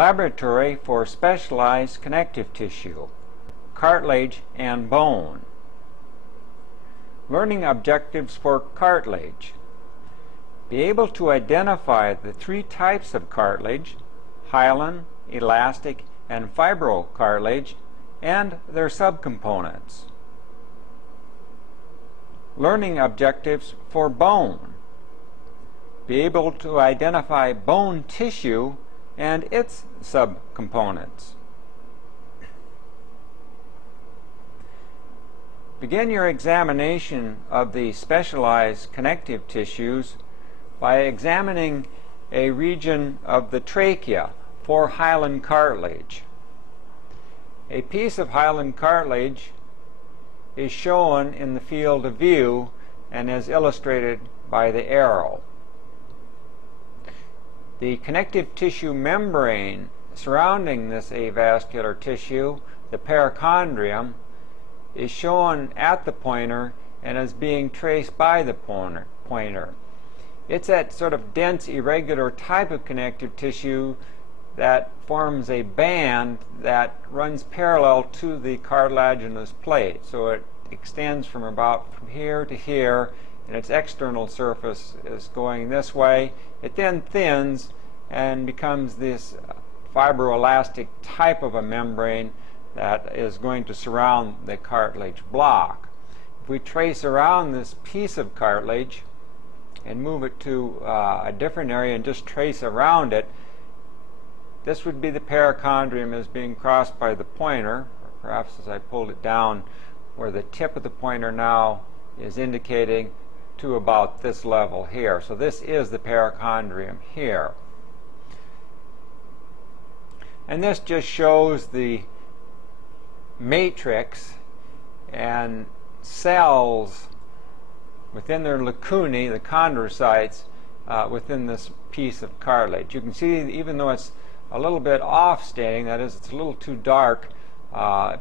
Laboratory for specialized connective tissue, cartilage and bone. Learning objectives for cartilage. Be able to identify the three types of cartilage: hyaline, elastic, and fibrocartilage, and their subcomponents. Learning objectives for bone. Be able to identify bone tissue and its subcomponents. Begin your examination of the specialized connective tissues by examining a region of the trachea for hyaline cartilage. A piece of hyaline cartilage is shown in the field of view and is illustrated by the arrow. The connective tissue membrane surrounding this avascular tissue, the perichondrium, is shown at the pointer and is being traced by the pointer. It's that sort of dense, irregular type of connective tissue that forms a band that runs parallel to the cartilaginous plate. So it extends from about from here to here, and its external surface is going this way. It then thins and becomes this fibroelastic type of a membrane that is going to surround the cartilage block. If we trace around this piece of cartilage and move it to a different area and just trace around it, this would be the perichondrium as being crossed by the pointer, or perhaps as I pulled it down where the tip of the pointer now is indicating to about this level here. So this is the perichondrium here. And this just shows the matrix and cells within their lacunae, the chondrocytes, within this piece of cartilage. You can see, even though it's a little bit off staining, that is, it's a little too dark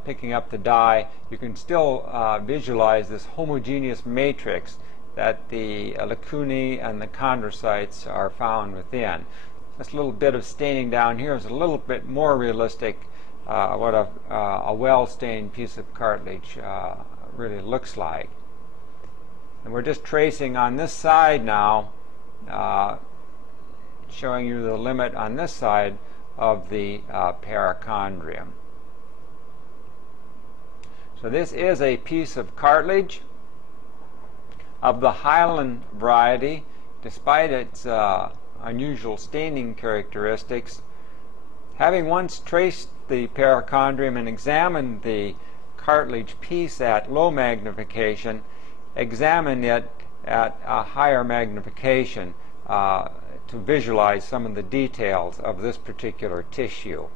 picking up the dye, you can still visualize this homogeneous matrix that the lacunae and the chondrocytes are found within. This little bit of staining down here is a little bit more realistic what a well-stained piece of cartilage really looks like. And we're just tracing on this side now, showing you the limit on this side of the perichondrium. So this is a piece of cartilage of the hyaline variety. Despite its unusual staining characteristics, having once traced the perichondrium and examined the cartilage piece at low magnification, examine it at a higher magnification to visualize some of the details of this particular tissue.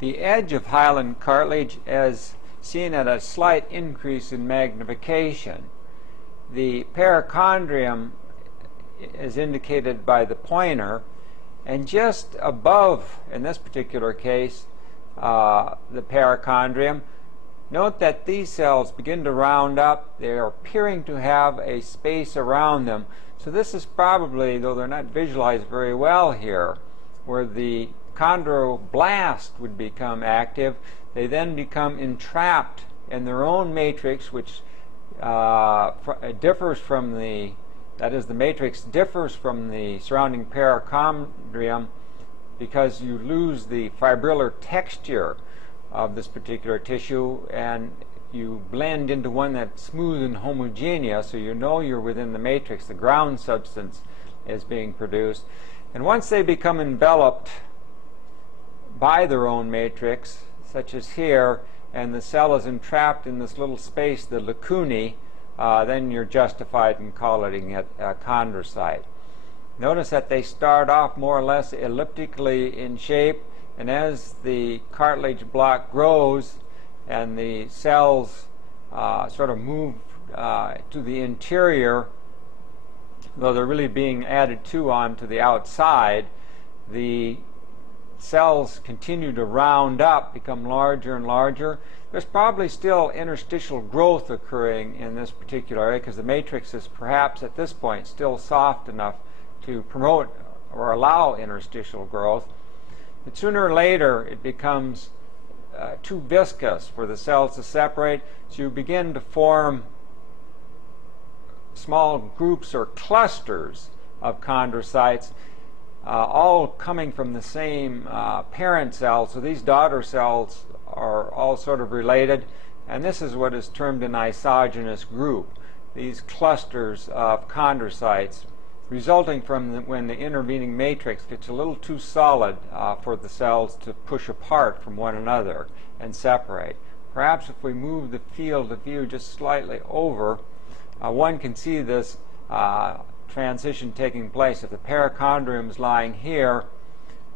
The edge of hyaline cartilage is seen at a slight increase in magnification. The perichondrium is indicated by the pointer, and just above, in this particular case, the perichondrium, note that these cells begin to round up. They are appearing to have a space around them. So this is probably, though they're not visualized very well here, where the chondroblast would become active. They then become entrapped in their own matrix, which differs from the, that is, the matrix differs from the surrounding perichondrium because you lose the fibrillar texture of this particular tissue and you blend into one that's smooth and homogeneous, so you know you're within the matrix. The ground substance is being produced. And once they become enveloped by their own matrix, such as here, and the cell is entrapped in this little space, the lacunae, then you're justified in calling it a chondrocyte. Notice that they start off more or less elliptically in shape, and as the cartilage block grows and the cells sort of move to the interior, though they're really being added to onto the outside, the cells continue to round up, become larger and larger, there's probably still interstitial growth occurring in this particular area because the matrix is perhaps at this point still soft enough to promote or allow interstitial growth. But sooner or later it becomes too viscous for the cells to separate, so you begin to form small groups or clusters of chondrocytes, all coming from the same parent cell. So these daughter cells are all sort of related, and this is what is termed an isogenous group. These clusters of chondrocytes resulting from when the intervening matrix gets a little too solid for the cells to push apart from one another and separate. Perhaps if we move the field of view just slightly over, one can see this transition taking place. If the perichondrium is lying here,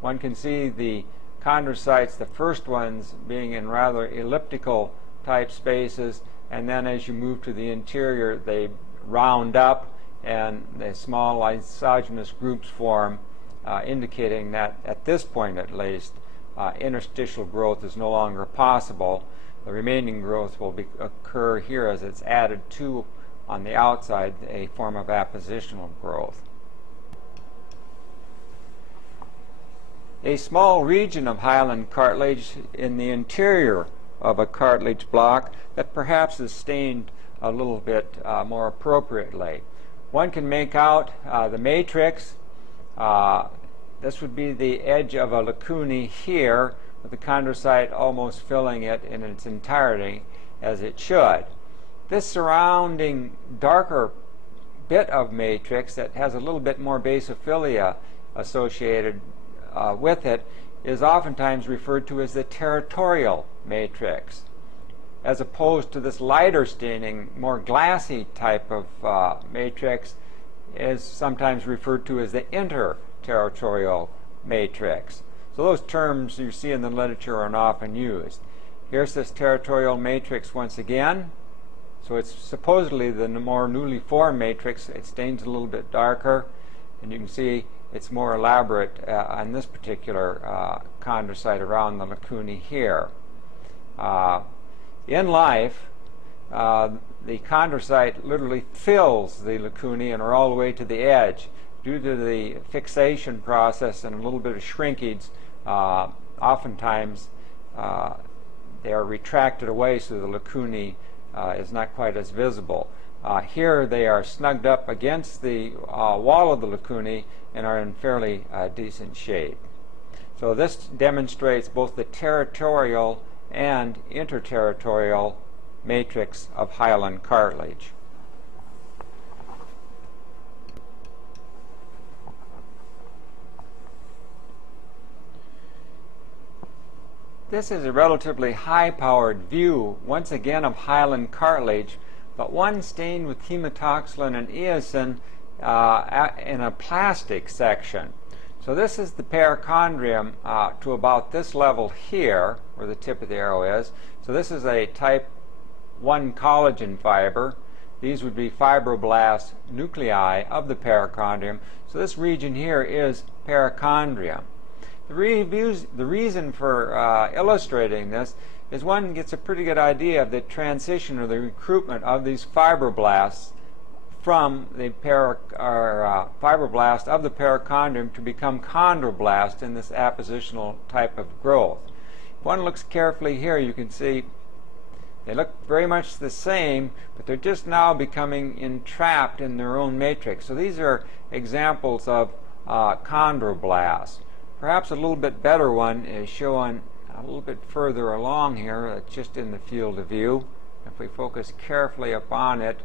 one can see the chondrocytes, the first ones being in rather elliptical type spaces, and then as you move to the interior they round up and the small isogenous groups form, indicating that at this point at least interstitial growth is no longer possible. The remaining growth will occur here as it's added to on the outside a form of appositional growth. A small region of hyaline cartilage in the interior of a cartilage block that perhaps is stained a little bit more appropriately. One can make out the matrix. This would be the edge of a lacunae here, with the chondrocyte almost filling it in its entirety, as it should. This surrounding darker bit of matrix that has a little bit more basophilia associated with it is oftentimes referred to as the territorial matrix, as opposed to this lighter staining, more glassy type of matrix is sometimes referred to as the interterritorial matrix. So those terms you see in the literature are often used. Here's this territorial matrix once again. So it's supposedly the more newly formed matrix. It stains a little bit darker, and you can see it's more elaborate on this particular chondrocyte around the lacunae here. In life, the chondrocyte literally fills the lacunae and are all the way to the edge. Due to the fixation process and a little bit of shrinkage, oftentimes they are retracted away so the lacunae is not quite as visible. Here they are snugged up against the wall of the lacunae and are in fairly decent shape. So this demonstrates both the territorial and interterritorial matrix of hyaline cartilage. This is a relatively high-powered view, once again, of hyaline cartilage, but one stained with hematoxylin and eosin in a plastic section. So this is the perichondrium to about this level here, where the tip of the arrow is. So this is a type 1 collagen fiber. These would be fibroblast nuclei of the perichondrium. So this region here is perichondrium. The reason for illustrating this is one gets a pretty good idea of the transition or the recruitment of these fibroblasts from the fibroblast of the perichondrium to become chondroblast in this appositional type of growth. If one looks carefully here, you can see they look very much the same, but they're just now becoming entrapped in their own matrix. So these are examples of chondroblasts. Perhaps a little bit better one is shown a little bit further along here, just in the field of view. If we focus carefully upon it,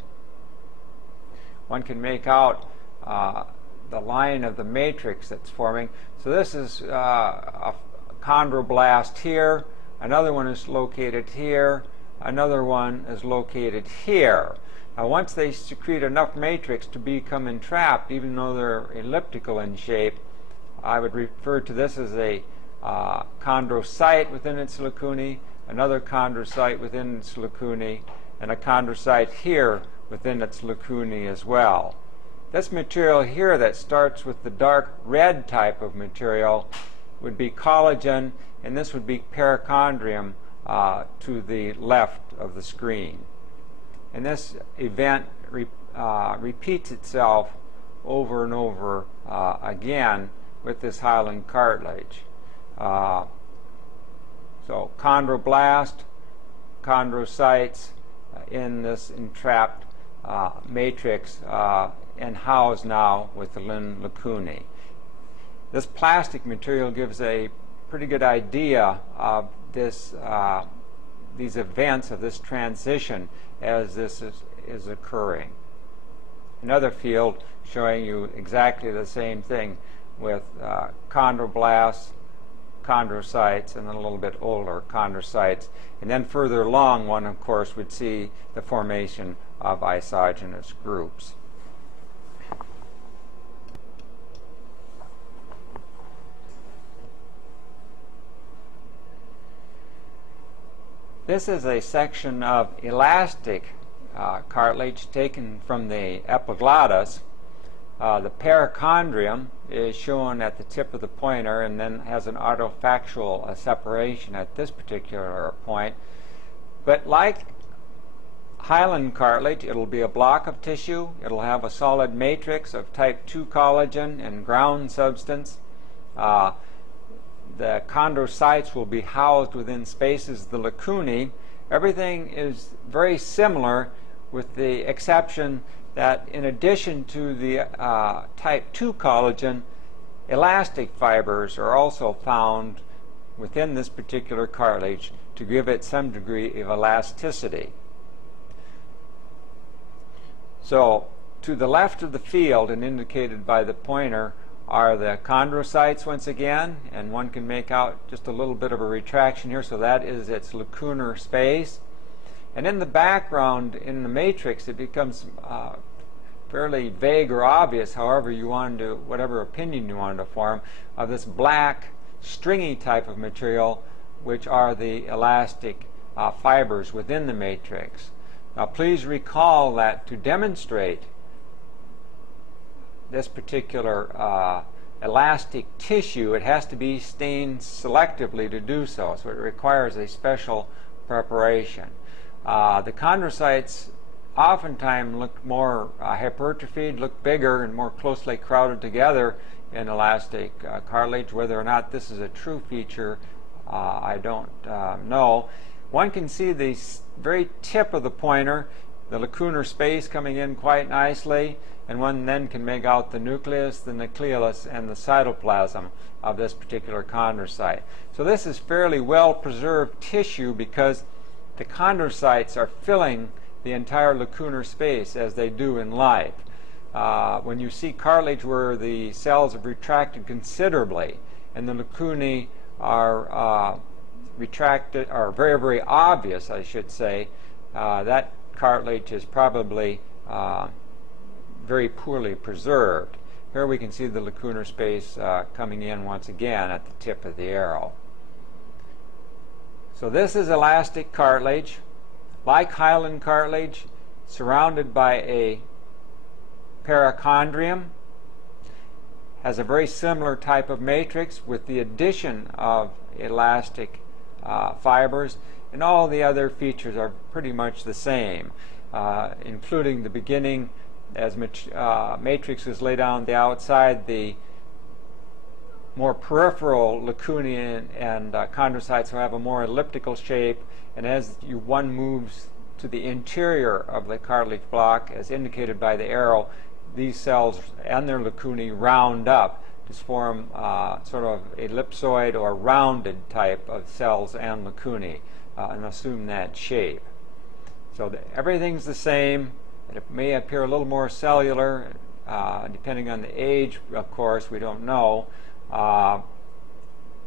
one can make out the line of the matrix that's forming. So this is a chondroblast here, another one is located here, another one is located here. Now once they secrete enough matrix to become entrapped, even though they're elliptical in shape, I would refer to this as a chondrocyte within its lacunae, another chondrocyte within its lacunae, and a chondrocyte here within its lacunae as well. This material here that starts with the dark red type of material would be collagen, and this would be perichondrium to the left of the screen. And this event repeats itself over and over again with this hyaline cartilage. So chondroblast, chondrocytes in this entrapped matrix and housed now with the limb lacunae. This plastic material gives a pretty good idea of this, these events of this transition as this is occurring. Another field showing you exactly the same thing with chondroblasts, chondrocytes, and then a little bit older chondrocytes. And then further along, one of course would see the formation of isogenous groups. This is a section of elastic cartilage taken from the epiglottis. The perichondrium is shown at the tip of the pointer and then has an artifactual separation at this particular point. But like hyaline cartilage, it'll be a block of tissue. It'll have a solid matrix of type 2 collagen and ground substance. The chondrocytes will be housed within spaces of the lacunae. Everything is very similar with the exception that in addition to the type 2 collagen, elastic fibers are also found within this particular cartilage to give it some degree of elasticity. So to the left of the field and indicated by the pointer are the chondrocytes once again, and one can make out just a little bit of a retraction here, so that is its lacunar space. And in the background, in the matrix, it becomes fairly vague or obvious, however you want to, whatever opinion you want to form, of this black, stringy type of material, which are the elastic fibers within the matrix. Now please recall that to demonstrate this particular elastic tissue, it has to be stained selectively to do so. So it requires a special preparation. The chondrocytes oftentimes look more hypertrophied, look bigger and more closely crowded together in elastic cartilage. Whether or not this is a true feature, I don't know. One can see the very tip of the pointer, the lacunar space coming in quite nicely, and one then can make out the nucleus, the nucleolus, and the cytoplasm of this particular chondrocyte. So this is fairly well preserved tissue because the chondrocytes are filling the entire lacunar space as they do in life. When you see cartilage where the cells have retracted considerably and the lacunae are retracted, are very, very obvious, I should say, that cartilage is probably very poorly preserved. Here we can see the lacunar space coming in once again at the tip of the arrow. So this is elastic cartilage, like hyaline cartilage, surrounded by a perichondrium, has a very similar type of matrix with the addition of elastic fibers, and all the other features are pretty much the same, including the beginning as matrix is laid down the outside, the more peripheral lacunae and chondrocytes will have a more elliptical shape, and as one moves to the interior of the cartilage block, as indicated by the arrow, these cells and their lacunae round up to form sort of ellipsoid or rounded type of cells and lacunae and assume that shape. So everything's the same. It may appear a little more cellular depending on the age, of course, we don't know,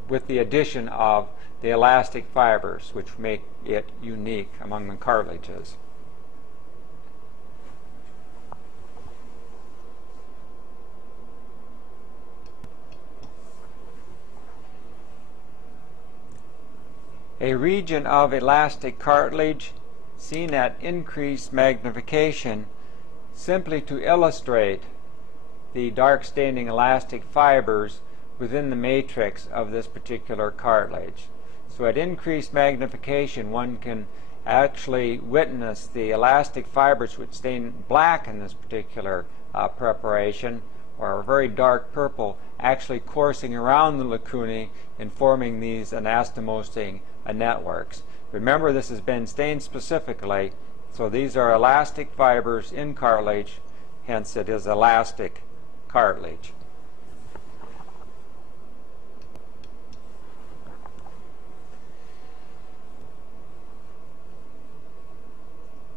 with the addition of the elastic fibers, which make it unique among the cartilages. A region of elastic cartilage seen at increased magnification simply to illustrate the dark staining elastic fibers within the matrix of this particular cartilage. So at increased magnification, one can actually witness the elastic fibers which stain black in this particular preparation, or a very dark purple, actually coursing around the lacunae and forming these anastomosing networks. Remember, this has been stained specifically, so these are elastic fibers in cartilage, hence it is elastic cartilage.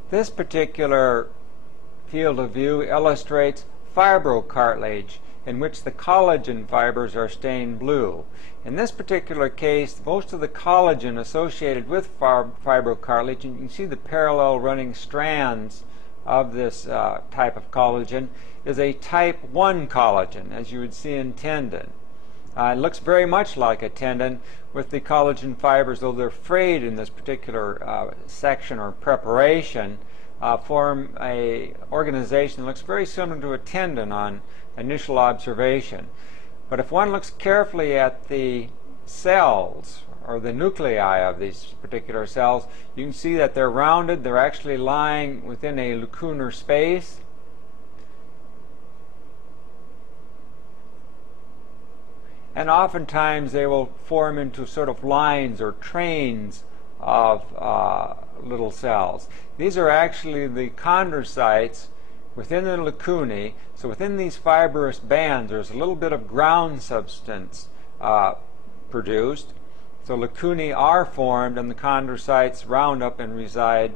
This particular field of view illustrates fibrocartilage, in which the collagen fibers are stained blue. In this particular case, most of the collagen associated with fibrocartilage, and you can see the parallel running strands of this type of collagen, is a type 1 collagen, as you would see in tendon. It looks very much like a tendon, with the collagen fibers, though they're frayed in this particular section or preparation, form a organization that looks very similar to a tendon on initial observation. But if one looks carefully at the cells, or the nuclei of these particular cells, you can see that they're rounded. They're actually lying within a lacunar space. And oftentimes they will form into sort of lines or trains of little cells. These are actually the chondrocytes within the lacunae. So within these fibrous bands, there's a little bit of ground substance produced. So lacunae are formed, and the chondrocytes round up and reside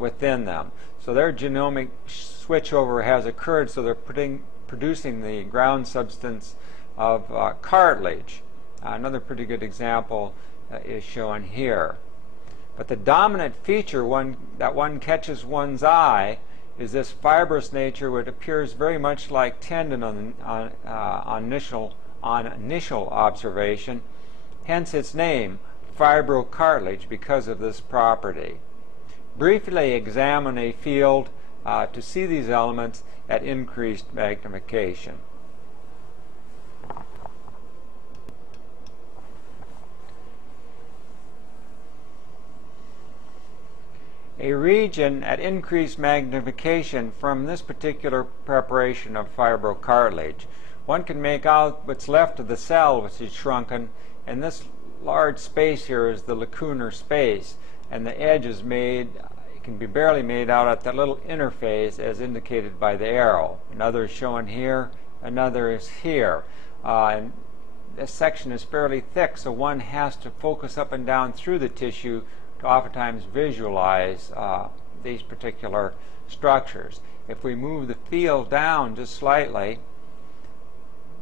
within them. So their genomic switchover has occurred, so they're producing the ground substance of cartilage. Another pretty good example is shown here. But the dominant feature that one catches one's eye is this fibrous nature, which appears very much like tendon on initial observation. Hence its name, fibrocartilage, because of this property. Briefly examine a field to see these elements at increased magnification. A region at increased magnification from this particular preparation of fibrocartilage. One can make out what's left of the cell, which is shrunken, and this large space here is the lacunar space, and the edge is made, it can be barely made out at that little interface as indicated by the arrow. Another is shown here, another is here. And this section is fairly thick, so one has to focus up and down through the tissue to oftentimes visualize these particular structures. If we move the field down just slightly,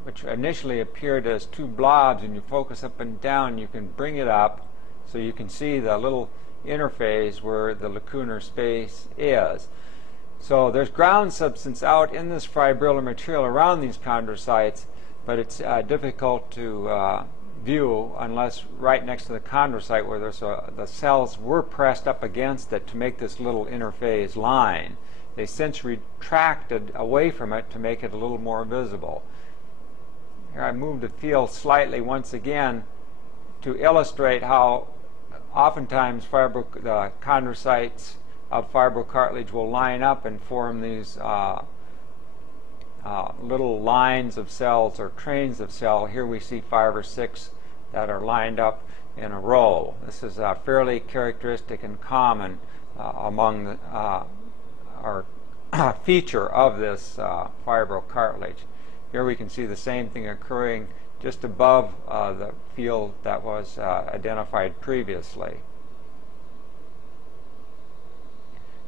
which initially appeared as two blobs, and you focus up and down, you can bring it up so you can see the little interface where the lacunar space is. So there's ground substance out in this fibrillar material around these chondrocytes, but it's difficult to view unless right next to the chondrocyte, where the cells were pressed up against it to make this little interphase line. They since retracted away from it to make it a little more visible. Here I moved the field slightly once again to illustrate how oftentimes the chondrocytes of fibrocartilage will line up and form these little lines of cells or trains of cell. Here we see 5 or 6 that are lined up in a row. This is fairly characteristic and common among the or feature of this fibrocartilage. Here we can see the same thing occurring just above the field that was identified previously.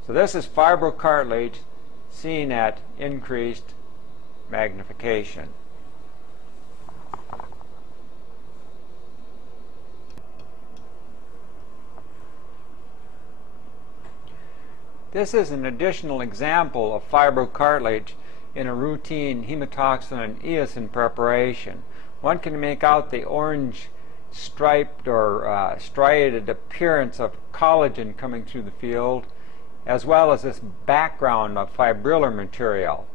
So this is fibrocartilage seen at increased magnification. This is an additional example of fibrocartilage in a routine hematoxin and eosin preparation. One can make out the orange striped or striated appearance of collagen coming through the field, as well as this background of fibrillar material.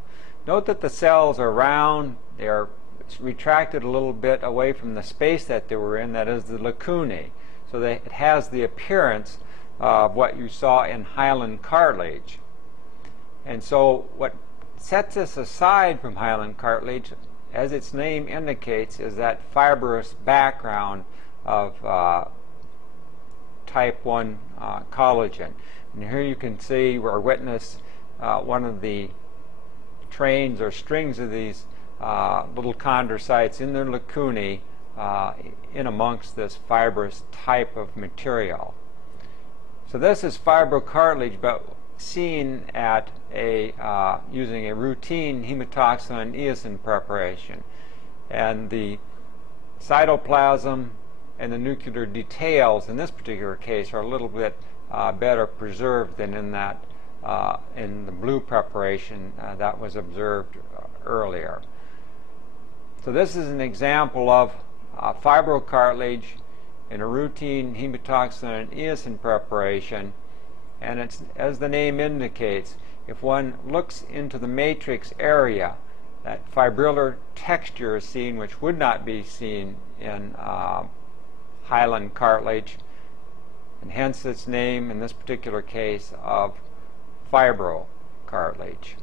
Note that the cells are round, they are it's retracted a little bit away from the space that they were in, that is the lacunae. So that it has the appearance of what you saw in hyaline cartilage. And so what sets this aside from hyaline cartilage, as its name indicates, is that fibrous background of type 1 collagen. And here you can see or witness one of the trains or strings of these little chondrocytes in their lacunae in amongst this fibrous type of material. So this is fibrocartilage, but seen at using a routine hematoxylin and eosin preparation. And the cytoplasm and the nuclear details in this particular case are a little bit better preserved than in that in the blue preparation that was observed earlier. So this is an example of fibrocartilage in a routine hematoxylin and eosin preparation, and it's, as the name indicates, if one looks into the matrix area, that fibrillar texture is seen, which would not be seen in hyaline cartilage, and hence its name in this particular case of fibrocartilage.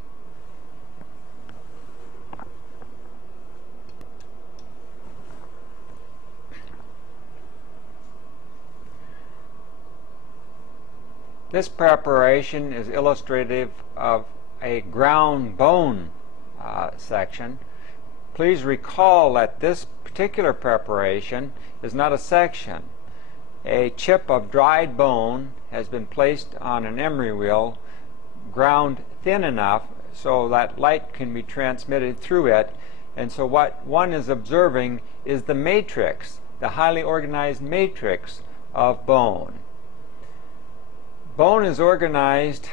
This preparation is illustrative of a ground bone section. Please recall that this particular preparation is not a section. A chip of dried bone has been placed on an emery wheel, ground thin enough so that light can be transmitted through it, and so what one is observing is the matrix, the highly organized matrix of bone. Bone is organized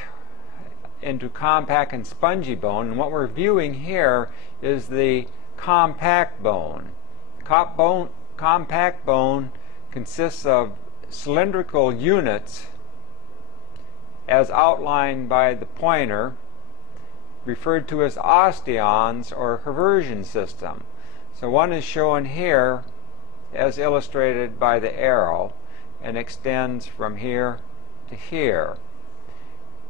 into compact and spongy bone, and what we're viewing here is the compact bone. Compact bone consists of cylindrical units as outlined by the pointer, referred to as osteons or Haversian system. So one is shown here as illustrated by the arrow and extends from here to here.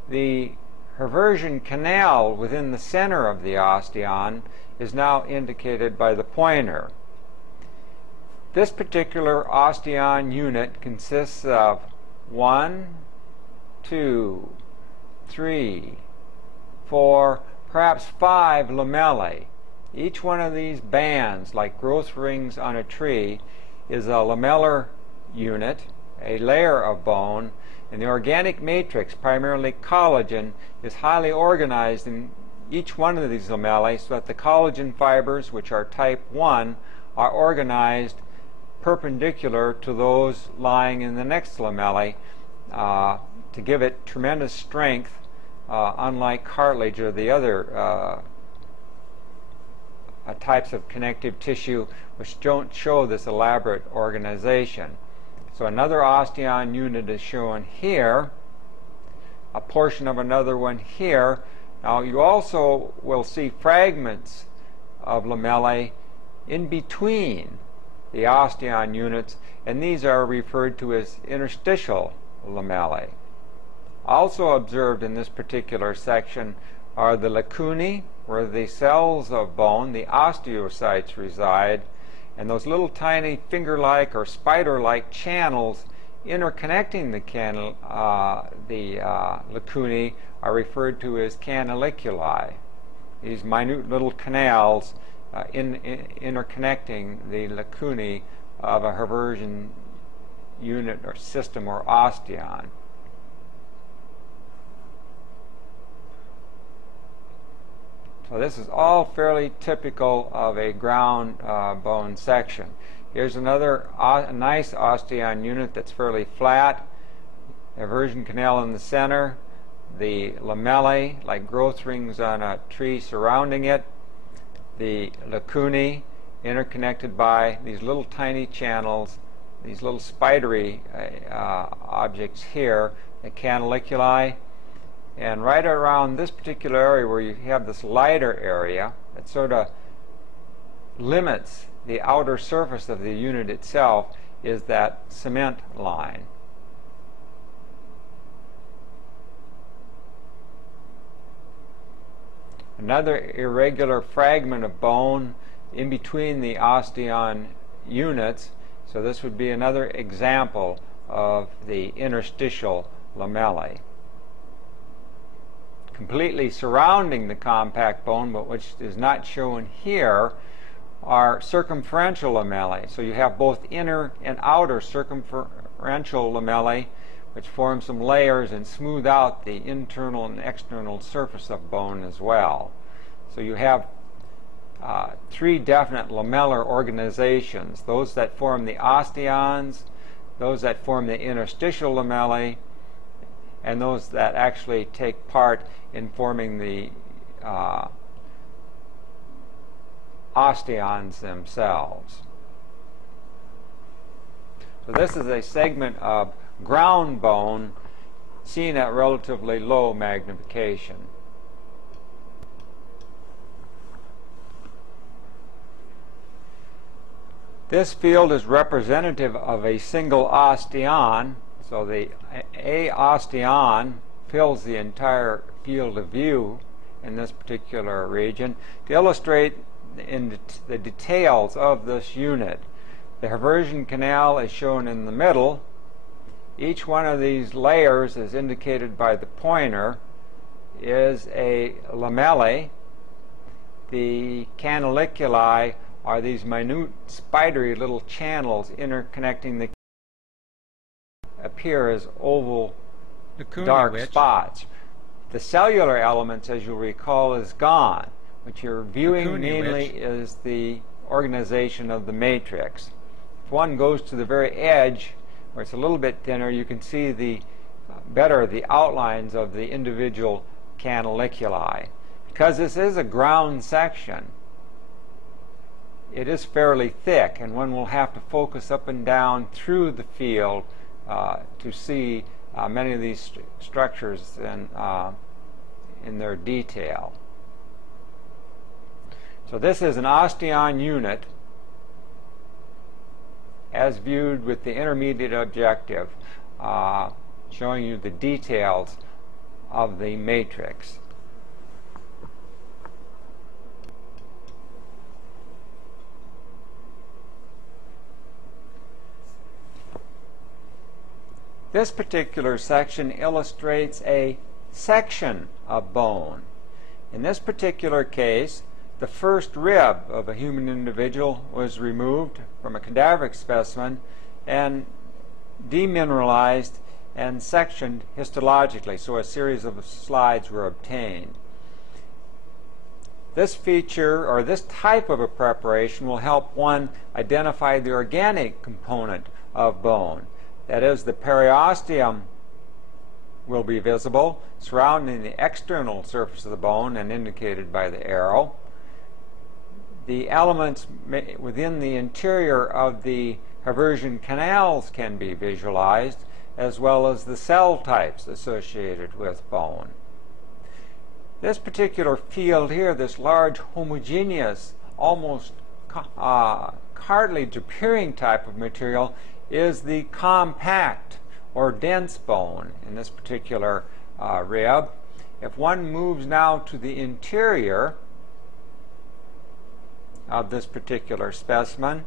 The Haversian canal within the center of the osteon is now indicated by the pointer. This particular osteon unit consists of 1, 2, 3, 4, perhaps 5 lamellae. Each one of these bands, like growth rings on a tree, is a lamellar unit, a layer of bone, and the organic matrix, primarily collagen, is highly organized in each one of these lamellae so that the collagen fibers, which are type 1, are organized perpendicular to those lying in the next lamellae to give it tremendous strength, unlike cartilage or the other types of connective tissue which don't show this elaborate organization. So another osteon unit is shown here, a portion of another one here. Now you also will see fragments of lamellae in between the osteon units, and these are referred to as interstitial lamellae. Also observed in this particular section are the lacunae, where the cells of bone, the osteocytes, reside, and those little tiny finger-like or spider-like channels interconnecting the lacunae are referred to as canaliculi. These minute little canals interconnecting the lacunae of a Haversian unit or system or osteon. So this is all fairly typical of a ground bone section. Here's another nice osteon unit that's fairly flat, a Haversian canal in the center, the lamellae like growth rings on a tree surrounding it, the lacunae interconnected by these little tiny channels, these little spidery objects here, the canaliculi. And right around this particular area where you have this lighter area that sort of limits the outer surface of the unit itself is that cement line. Another irregular fragment of bone in between the osteon units, so this would be another example of the interstitial lamellae. Completely surrounding the compact bone, but which is not shown here, are circumferential lamellae. So you have both inner and outer circumferential lamellae, which form some layers and smooth out the internal and external surface of bone as well. So you have three definite lamellar organizations: those that form the osteons, those that form the interstitial lamellae, and those that actually take part in forming the osteons themselves. So this is a segment of ground bone seen at relatively low magnification. This field is representative of a single osteon, so the A osteon fills the entire field of view in this particular region. To illustrate in the details of this unit, the Haversian canal is shown in the middle. Each one of these layers, as indicated by the pointer, is a lamellae. The canaliculi are these minute, spidery little channels interconnecting the appear as oval dark spots. The cellular elements, as you'll recall, is gone. What you're viewing mainly is the organization of the matrix. If one goes to the very edge, where it's a little bit thinner, you can see the better the outlines of the individual canaliculi. Because this is a ground section, it is fairly thick, and one will have to focus up and down through the field to see many of these structures in their detail. So this is an osteon unit as viewed with the intermediate objective, showing you the details of the matrix. This particular section illustrates a section of bone. In this particular case, the first rib of a human individual was removed from a cadaveric specimen and demineralized and sectioned histologically, so a series of slides were obtained. This feature, or this type of a preparation, will help one identify the organic component of bone. That is, the periosteum will be visible, surrounding the external surface of the bone and indicated by the arrow. The elements within the interior of the Haversian canals can be visualized, as well as the cell types associated with bone. This particular field here, this large homogeneous, almost cartilage appearing type of material, is the compact or dense bone in this particular rib. If one moves now to the interior of this particular specimen,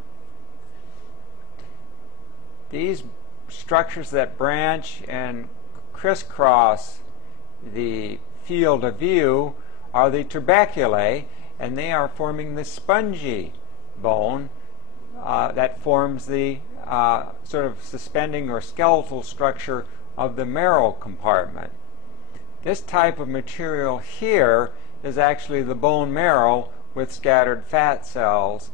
these structures that branch and crisscross the field of view are the tuberculae, and they are forming the spongy bone that forms the sort of suspending or skeletal structure of the marrow compartment. This type of material here is actually the bone marrow with scattered fat cells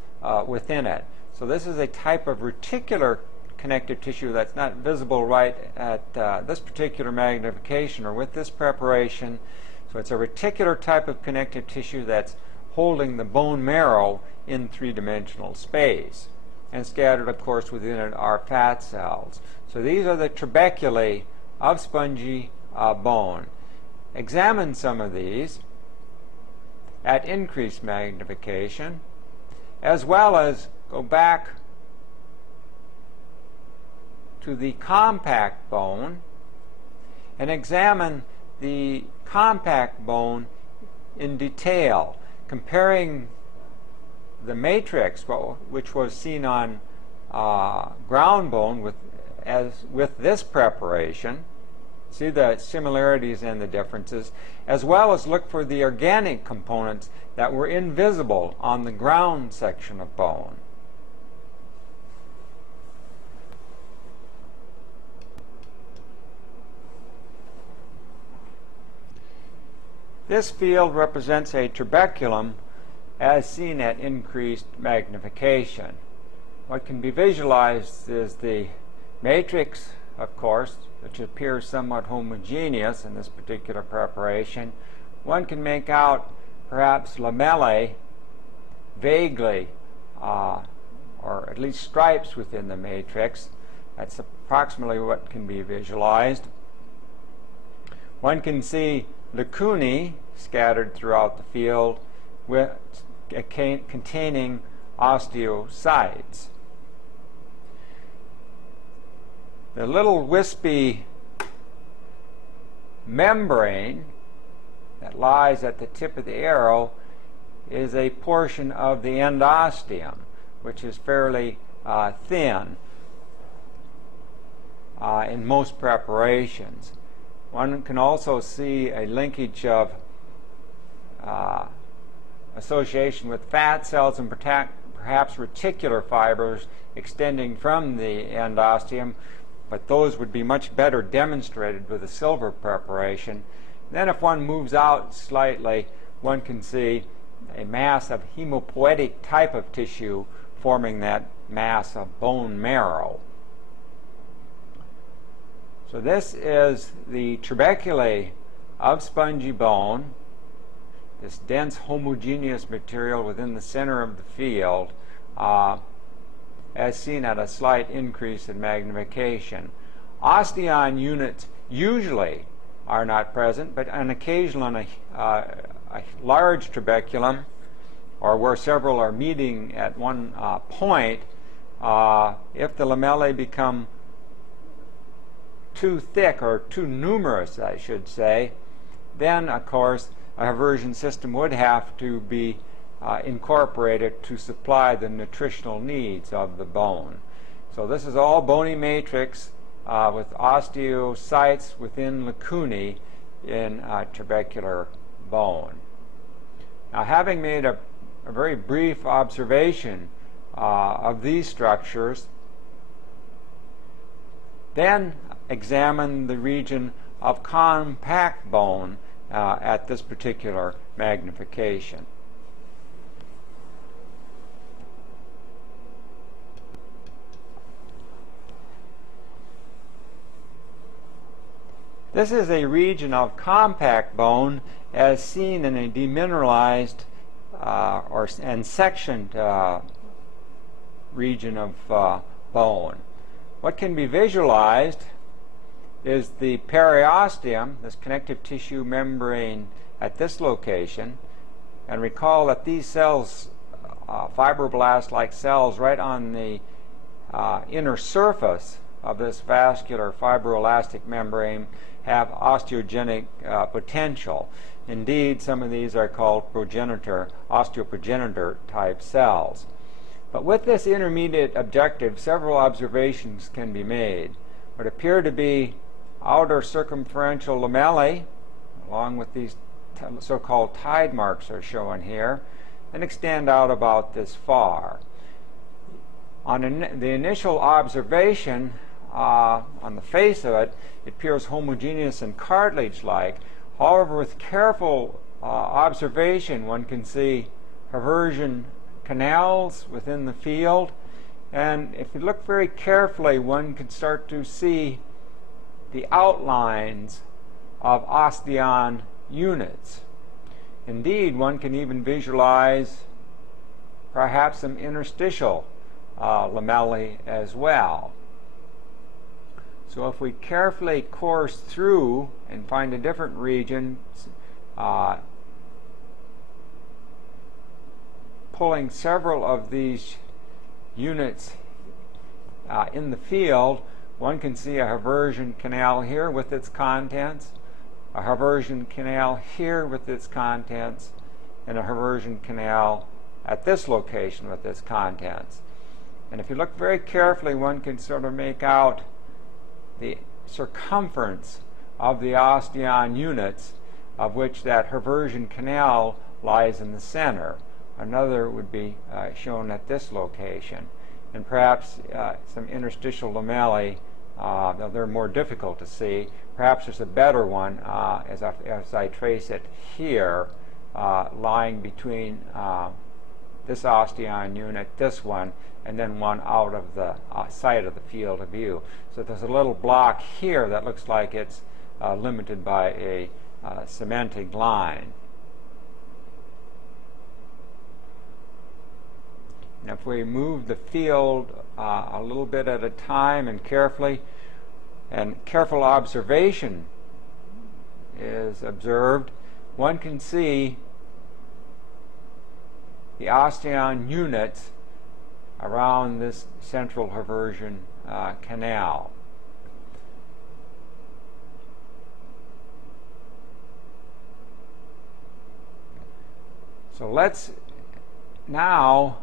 within it. So this is a type of reticular connective tissue that's not visible right at this particular magnification or with this preparation. So it's a reticular type of connective tissue that's holding the bone marrow in three-dimensional space. And scattered, of course, within it are fat cells. So these are the tuberculae of spongy bone. Examine some of these at increased magnification, as well as go back to the compact bone and examine the compact bone in detail, comparing the matrix, which was seen on ground bone with this preparation. See the similarities and the differences, as well as look for the organic components that were invisible on the ground section of bone. This field represents a trabeculum as seen at increased magnification. What can be visualized is the matrix, of course, which appears somewhat homogeneous in this particular preparation. One can make out perhaps lamellae vaguely, or at least stripes within the matrix. That's approximately what can be visualized. One can see lacunae scattered throughout the field containing osteocytes. The little wispy membrane that lies at the tip of the arrow is a portion of the endosteum, which is fairly thin in most preparations. One can also see a linkage of association with fat cells and perhaps reticular fibers extending from the endosteum, but those would be much better demonstrated with a silver preparation. Then if one moves out slightly, one can see a mass of hemopoietic type of tissue forming that mass of bone marrow. So this is the trabeculae of spongy bone, this dense homogeneous material within the center of the field, as seen at a slight increase in magnification. Osteon units usually are not present, but on occasion on a large trabeculum, or where several are meeting at one point, if the lamellae become too thick or too numerous, I should say, then of course a Haversian system would have to be incorporated to supply the nutritional needs of the bone. So this is all bony matrix with osteocytes within lacunae in trabecular bone. Now, having made a very brief observation of these structures, then examine the region of compact bone at this particular magnification. This is a region of compact bone as seen in a demineralized and sectioned region of bone. What can be visualized is the periosteum, this connective tissue membrane at this location, and recall that these cells, fibroblast-like cells right on the inner surface of this vascular fibroelastic membrane have osteogenic potential. Indeed, some of these are called osteoprogenitor type cells. But with this intermediate objective, several observations can be made. What appear to be outer circumferential lamellae, along with these so-called tide marks are shown here, and extend out about this far. On the initial observation, on the face of it, it appears homogeneous and cartilage-like. However, with careful observation, one can see Haversian canals within the field, and if you look very carefully, one can start to see the outlines of osteon units. Indeed, one can even visualize perhaps some interstitial lamellae as well. So if we carefully course through and find a different region, pulling several of these units in the field, one can see a Haversian canal here with its contents, a Haversian canal here with its contents, and a Haversian canal at this location with its contents. And if you look very carefully, one can sort of make out the circumference of the osteon units, of which that Haversian canal lies in the center. Another would be shown at this location. And perhaps some interstitial lamellae, though they're more difficult to see. Perhaps there's a better one as I trace it here, lying between this osteon unit, this one, and then one out of the side of the field of view. So there's a little block here that looks like it's limited by a cementing line. And if we move the field a little bit at a time and careful observation is observed, one can see the osteon units around this central Haversian canal. So let's now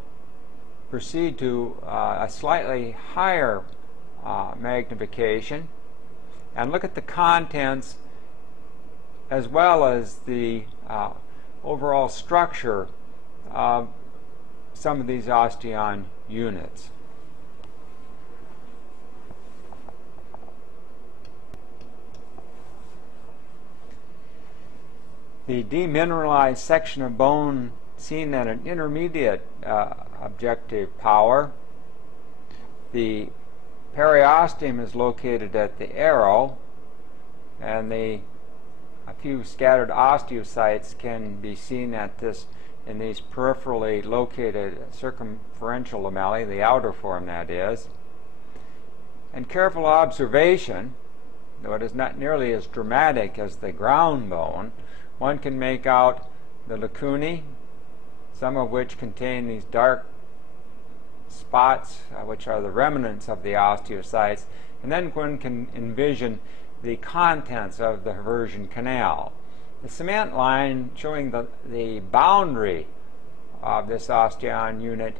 proceed to a slightly higher magnification and look at the contents as well as the overall structure of some of these osteon units. The demineralized section of bone seen at an intermediate objective power. The periosteum is located at the arrow, and a few scattered osteocytes can be seen at this in these peripherally located circumferential lamellae, the outer form that is. And careful observation, though it is not nearly as dramatic as the ground bone, one can make out the lacunae, some of which contain these dark spots, which are the remnants of the osteocytes, and then one can envision the contents of the Haversian canal. The cement line showing the boundary of this osteon unit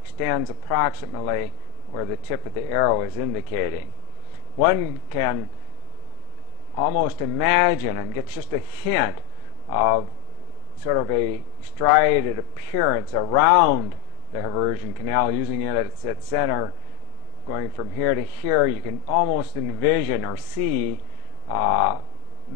extends approximately where the tip of the arrow is indicating. One can almost imagine and get just a hint of sort of a striated appearance around the Haversian canal, using it at its center, going from here to here. You can almost envision or see the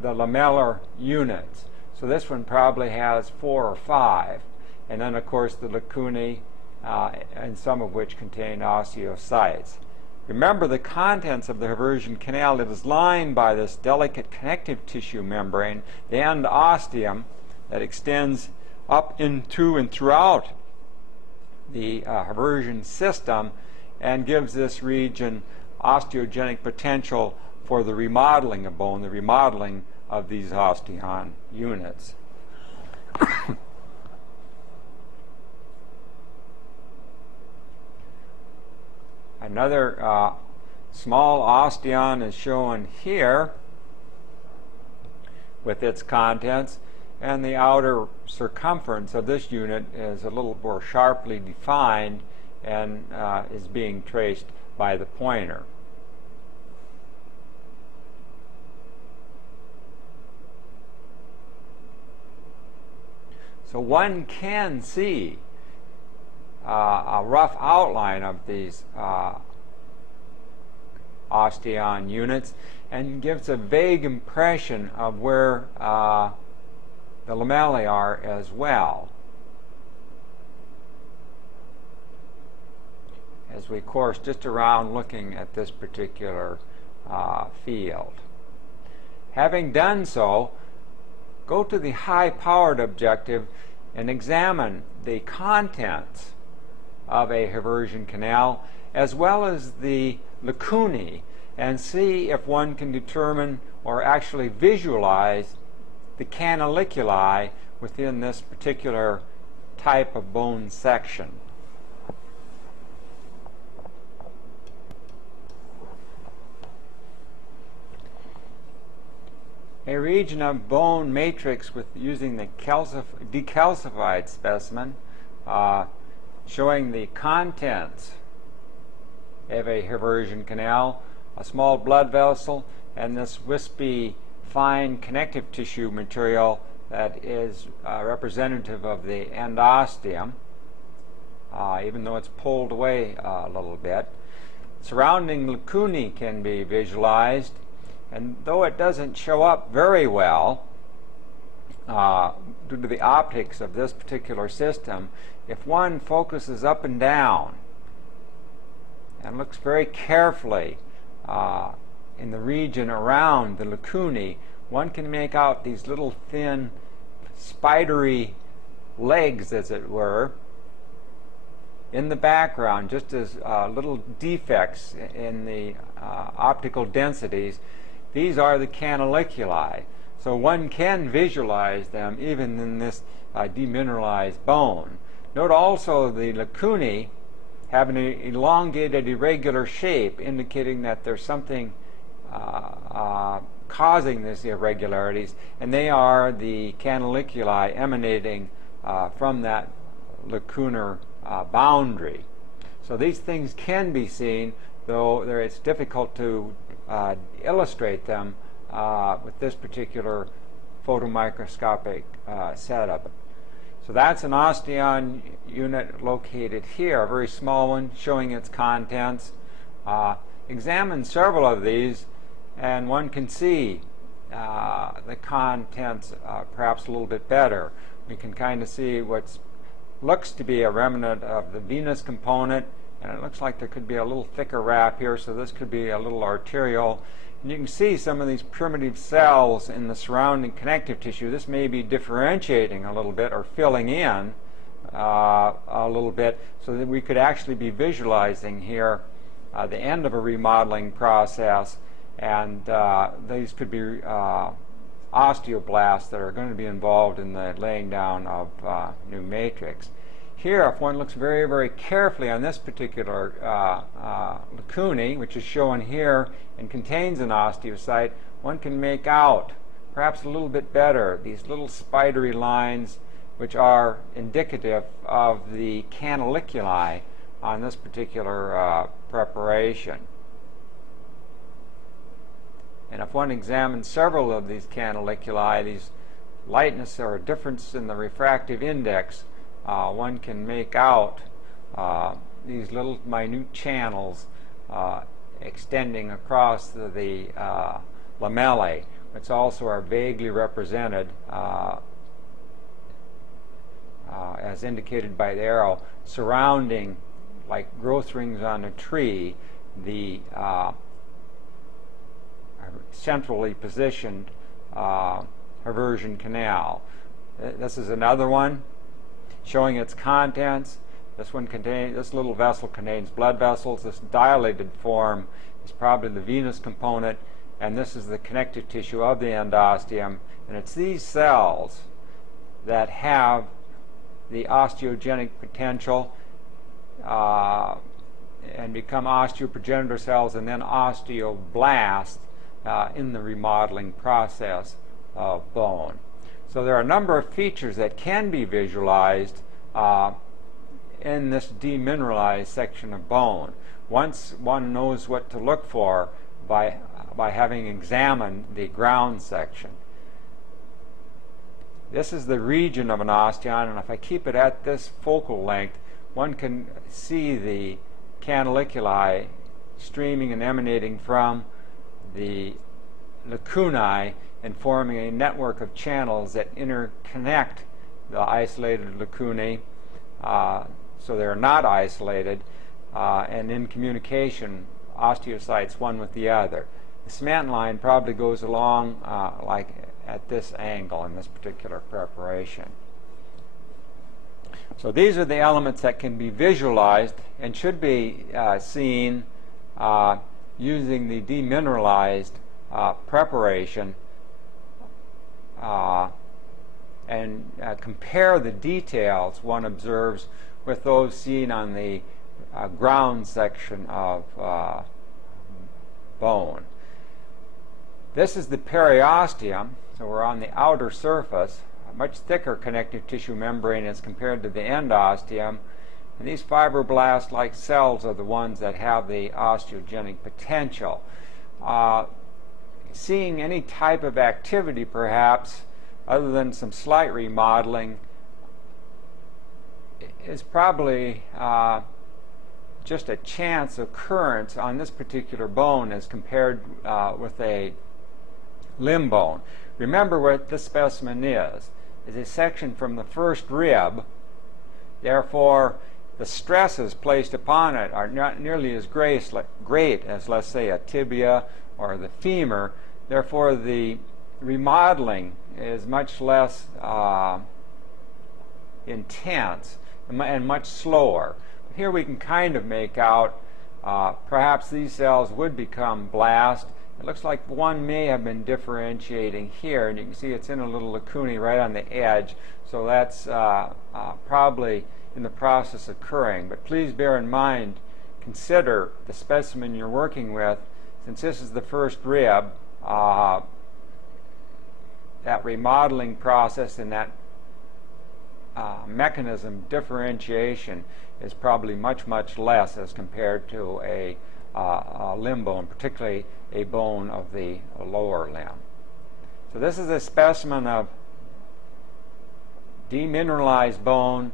lamellar units. So this one probably has 4 or 5. And then, of course, the lacunae, and some of which contain osteocytes. Remember, the contents of the Haversian canal, it is lined by this delicate connective tissue membrane, the end ostium, that extends up into and throughout the Haversian system and gives this region osteogenic potential for the remodeling of bone, the remodeling of these osteon units. Another small osteon is shown here with its contents, and the outer circumference of this unit is a little more sharply defined and is being traced by the pointer. So one can see a rough outline of these osteon units, and gives a vague impression of where the lamellae are as well. As we course just around looking at this particular field. Having done so, go to the high-powered objective and examine the contents of a Haversian canal as well as the lacunae, and see if one can determine or actually visualize the canaliculi within this particular type of bone section. A region of bone matrix with using the decalcified specimen showing the contents of a Haversian canal, a small blood vessel, and this wispy fine connective tissue material that is representative of the endosteum, even though it's pulled away a little bit. Surrounding lacunae can be visualized, and though it doesn't show up very well due to the optics of this particular system, if one focuses up and down and looks very carefully in the region around the lacunae, one can make out these little thin spidery legs, as it were, in the background, just as little defects in the optical densities. These are the canaliculi, so one can visualize them even in this demineralized bone. Note also the lacunae have an elongated, irregular shape, indicating that there's something causing these irregularities, and they are the canaliculi emanating from that lacunar boundary. So these things can be seen, though it's difficult to illustrate them with this particular photomicroscopic setup. So that's an osteon unit located here, a very small one, showing its contents. Examine several of these, and one can see the contents perhaps a little bit better. We can kind of see what looks to be a remnant of the venous component, and it looks like there could be a little thicker wrap here, so this could be a little arterial. And you can see some of these primitive cells in the surrounding connective tissue. This may be differentiating a little bit or filling in a little bit, so that we could actually be visualizing here the end of a remodeling process, and these could be osteoblasts that are going to be involved in the laying down of new matrix. Here, if one looks very, very carefully on this particular lacunae, which is shown here and contains an osteocyte, one can make out, perhaps a little bit better, these little spidery lines which are indicative of the canaliculi on this particular preparation. And if one examines several of these canaliculi, these lightness or difference in the refractive index, one can make out these little minute channels extending across the lamellae, which also are vaguely represented as indicated by the arrow, surrounding, like growth rings on a tree, the centrally positioned Haversian canal. This is another one showing its contents. This little vessel contains blood vessels. This dilated form is probably the venous component, and this is the connective tissue of the endosteum. And it's these cells that have the osteogenic potential and become osteoprogenitor cells and then osteoblasts in the remodeling process of bone. So there are a number of features that can be visualized in this demineralized section of bone, once one knows what to look for by having examined the ground section. This is the region of an osteon, and if I keep it at this focal length, one can see the canaliculi streaming and emanating from the lacunae and forming a network of channels that interconnect the isolated lacunae, so they're not isolated, and in communication, osteocytes one with the other. The cement line probably goes along like at this angle in this particular preparation. So these are the elements that can be visualized and should be seen using the demineralized preparation and compare the details one observes with those seen on the ground section of bone. This is the periosteum, so we're on the outer surface, a much thicker connective tissue membrane as compared to the endosteum. And these fibroblast-like cells are the ones that have the osteogenic potential. Seeing any type of activity, perhaps, other than some slight remodeling, is probably just a chance occurrence on this particular bone as compared with a limb bone. Remember what this specimen is a section from the first rib. Therefore, the stresses placed upon it are not nearly as great as, let's say, a tibia or the femur. Therefore, the remodeling is much less intense and much slower. Here we can kind of make out perhaps these cells would become blast. It looks like one may have been differentiating here, and you can see it's in a little lacunae right on the edge, so that's probably in the process occurring. But please bear in mind, consider the specimen you're working with. Since this is the first rib, that remodeling process and that mechanism differentiation is probably much, much less as compared to a limb bone, particularly a bone of the lower limb. So this is a specimen of demineralized bone,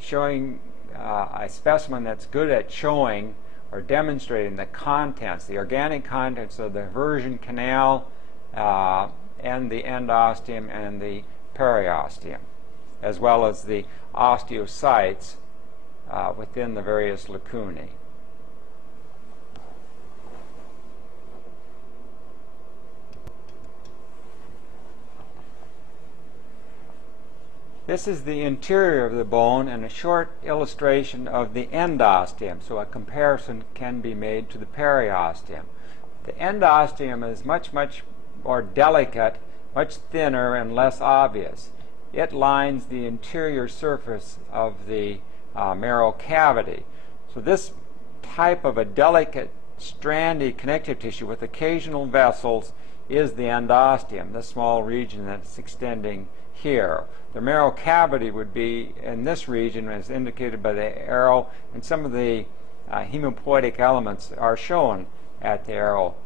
showing a specimen that's good at showing or demonstrating the contents, the organic contents of the eversion canal and the endosteum and the periosteum, as well as the osteocytes within the various lacunae. This is the interior of the bone and a short illustration of the endosteum, so a comparison can be made to the periosteum. The endosteum is much, much more delicate, much thinner and less obvious. It lines the interior surface of the marrow cavity. So this type of a delicate, strandy connective tissue with occasional vessels is the endosteum, this small region that's extending here. The marrow cavity would be in this region, as indicated by the arrow, and some of the hemopoietic elements are shown at the arrow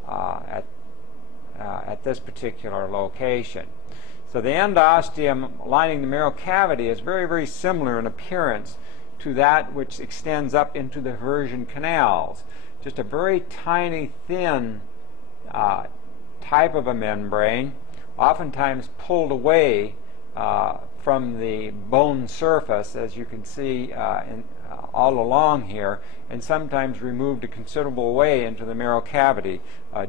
at this particular location. So the endosteum lining the marrow cavity is very, very similar in appearance to that which extends up into the eversion canals. Just a very tiny, thin type of a membrane, oftentimes pulled away from the bone surface, as you can see all along here, and sometimes removed a considerable way into the marrow cavity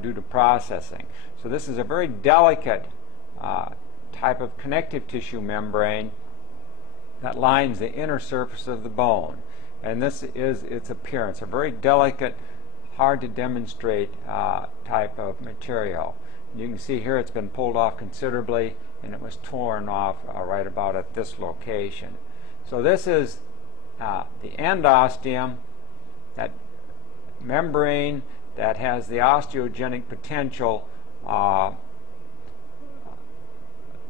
due to processing. So this is a very delicate type of connective tissue membrane that lines the inner surface of the bone. And this is its appearance, a very delicate, hard to demonstrate type of material. You can see here it's been pulled off considerably, and it was torn off right about at this location. So this is the endosteum, that membrane that has the osteogenic potential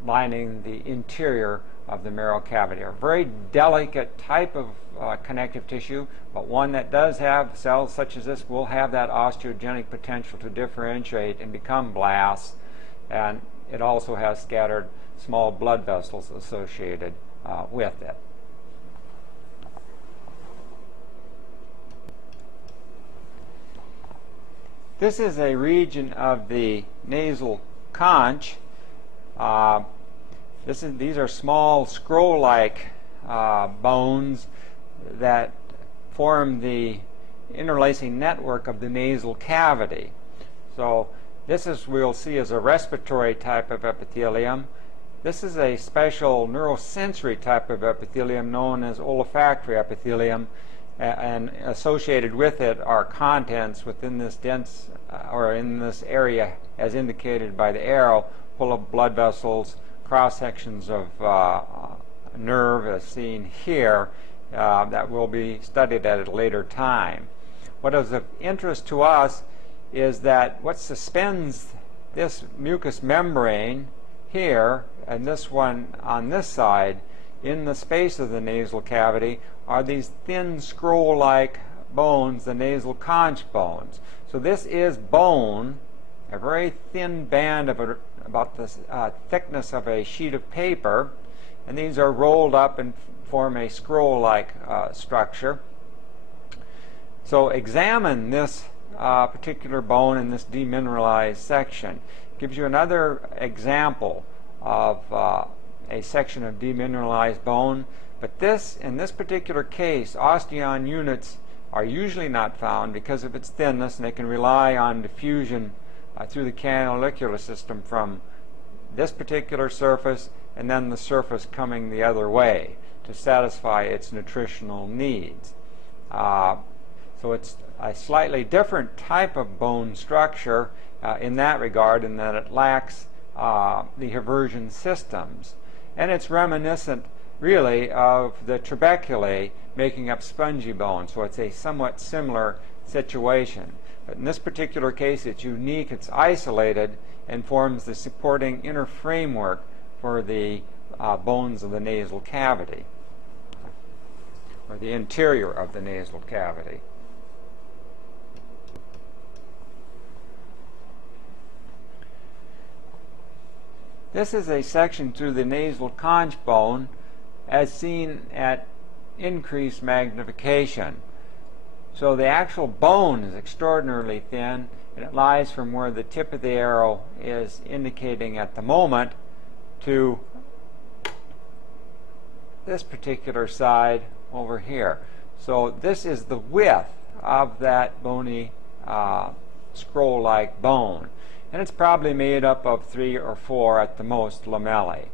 lining the interior of the marrow cavity. A very delicate type of connective tissue, but one that does have cells such as this will have that osteogenic potential to differentiate and become blasts, and it also has scattered small blood vessels associated with it. This is a region of the nasal conch. These are small scroll-like bones that form the interlacing network of the nasal cavity. So this is, we'll see, as a respiratory type of epithelium. This is a special neurosensory type of epithelium known as olfactory epithelium, and associated with it are contents within this dense or in this area, as indicated by the arrow, full of blood vessels, cross sections of nerve as seen here that will be studied at a later time. What is of interest to us is that what suspends this mucous membrane here and this one on this side in the space of the nasal cavity are these thin scroll-like bones, the nasal conch bones. So this is bone, a very thin band of about the thickness of a sheet of paper, and these are rolled up and form a scroll-like structure. So examine this particular bone in this demineralized section. Gives you another example of a section of demineralized bone, but in this particular case, osteon units are usually not found because of its thinness, and they can rely on diffusion through the canalicular system from this particular surface and then the surface coming the other way to satisfy its nutritional needs. So it's a slightly different type of bone structure in that regard, in that it lacks the Haversian systems. And it's reminiscent, really, of the trabeculae making up spongy bone. So it's a somewhat similar situation. But in this particular case, it's unique, it's isolated, and forms the supporting inner framework for the bones of the nasal cavity, or the interior of the nasal cavity. This is a section through the nasal conch bone as seen at increased magnification. So the actual bone is extraordinarily thin, and it lies from where the tip of the arrow is indicating at the moment to this particular side over here. So this is the width of that bony scroll-like bone. And it's probably made up of 3 or 4 at the most lamellae.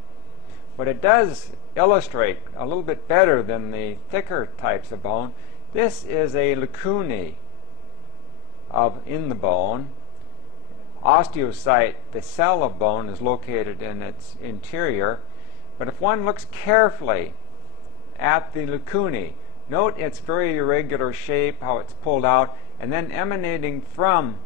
But it does illustrate a little bit better than the thicker types of bone. This is a lacunae in the bone. Osteocyte, the cell of bone, is located in its interior. But if one looks carefully at the lacunae, note its very irregular shape, how it's pulled out, and then emanating from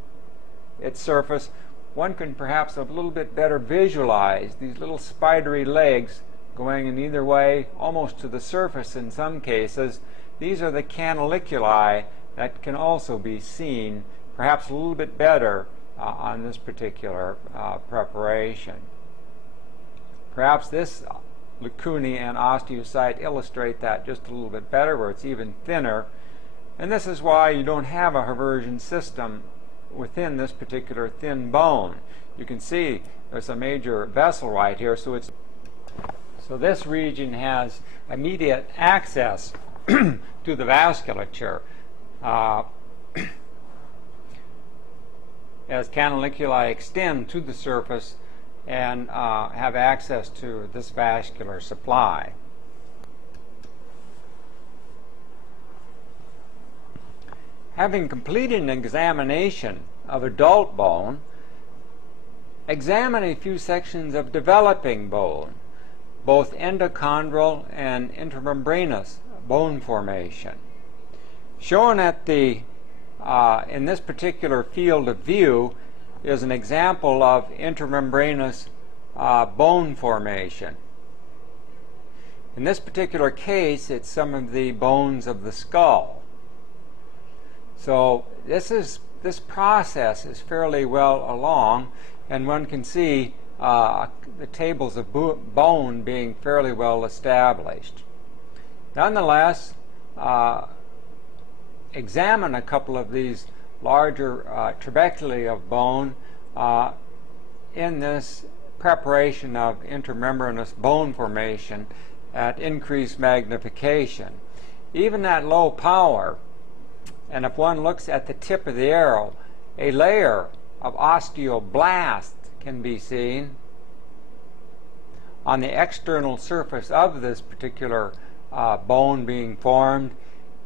its surface, one can perhaps a little bit better visualize these little spidery legs going in either way, almost to the surface in some cases. These are the canaliculi that can also be seen perhaps a little bit better on this particular preparation. Perhaps this lacunae and osteocyte illustrate that just a little bit better, where it's even thinner. And this is why you don't have a Haversian system within this particular thin bone. You can see there's a major vessel right here, so this region has immediate access to the vasculature as canaliculi extend to the surface and have access to this vascular supply. Having completed an examination of adult bone, examine a few sections of developing bone, both endochondral and intramembranous bone formation. Shown at the in this particular field of view is an example of intramembranous bone formation. In this particular case, it's some of the bones of the skull. So this process is fairly well along, and one can see the tables of bone being fairly well established. Nonetheless, examine a couple of these larger trabeculae of bone in this preparation of intermembranous bone formation at increased magnification. Even at low power, and if one looks at the tip of the arrow, a layer of osteoblast can be seen on the external surface of this particular bone being formed,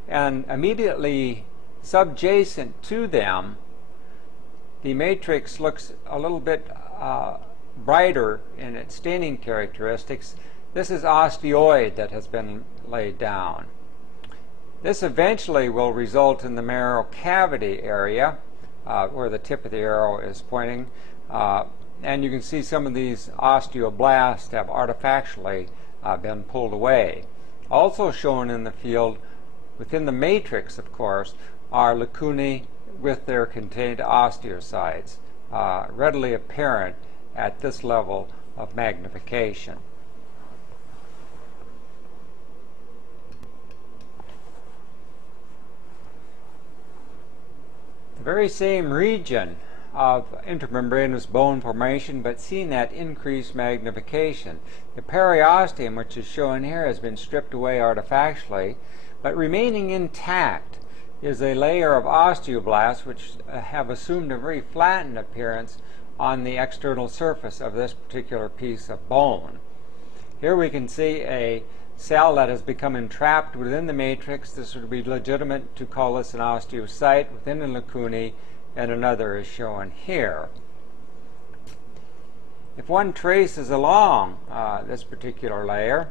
and immediately subjacent to them, the matrix looks a little bit brighter in its staining characteristics, this is osteoid that has been laid down. This eventually will result in the marrow cavity area where the tip of the arrow is pointing, and you can see some of these osteoblasts have artifactually been pulled away. Also shown in the field within the matrix, of course, are lacunae with their contained osteocytes, readily apparent at this level of magnification. The very same region of intermembranous bone formation, but seen at increased magnification. The periosteum, which is shown here, has been stripped away artifactually, but remaining intact is a layer of osteoblasts which have assumed a very flattened appearance on the external surface of this particular piece of bone. Here we can see a cell that has become entrapped within the matrix. This would be legitimate to call this an osteocyte within the lacunae, and another is shown here. If one traces along this particular layer,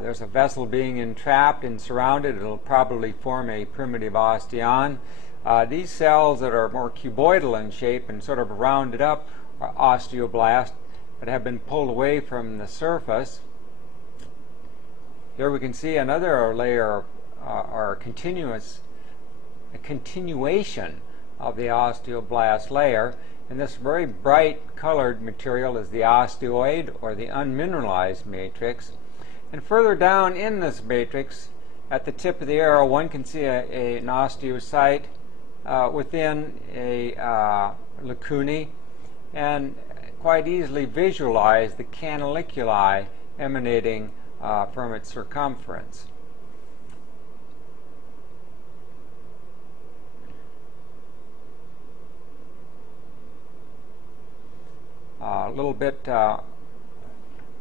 there's a vessel being entrapped and surrounded. It'll probably form a primitive osteon. These cells that are more cuboidal in shape and sort of rounded up are osteoblasts, but have been pulled away from the surface. Here we can see another layer or a continuation of the osteoblast layer, and this very bright colored material is the osteoid or the unmineralized matrix. And further down in this matrix, at the tip of the arrow, one can see an osteocyte within a lacunae, and quite easily visualize the canaliculi emanating from its circumference. A little bit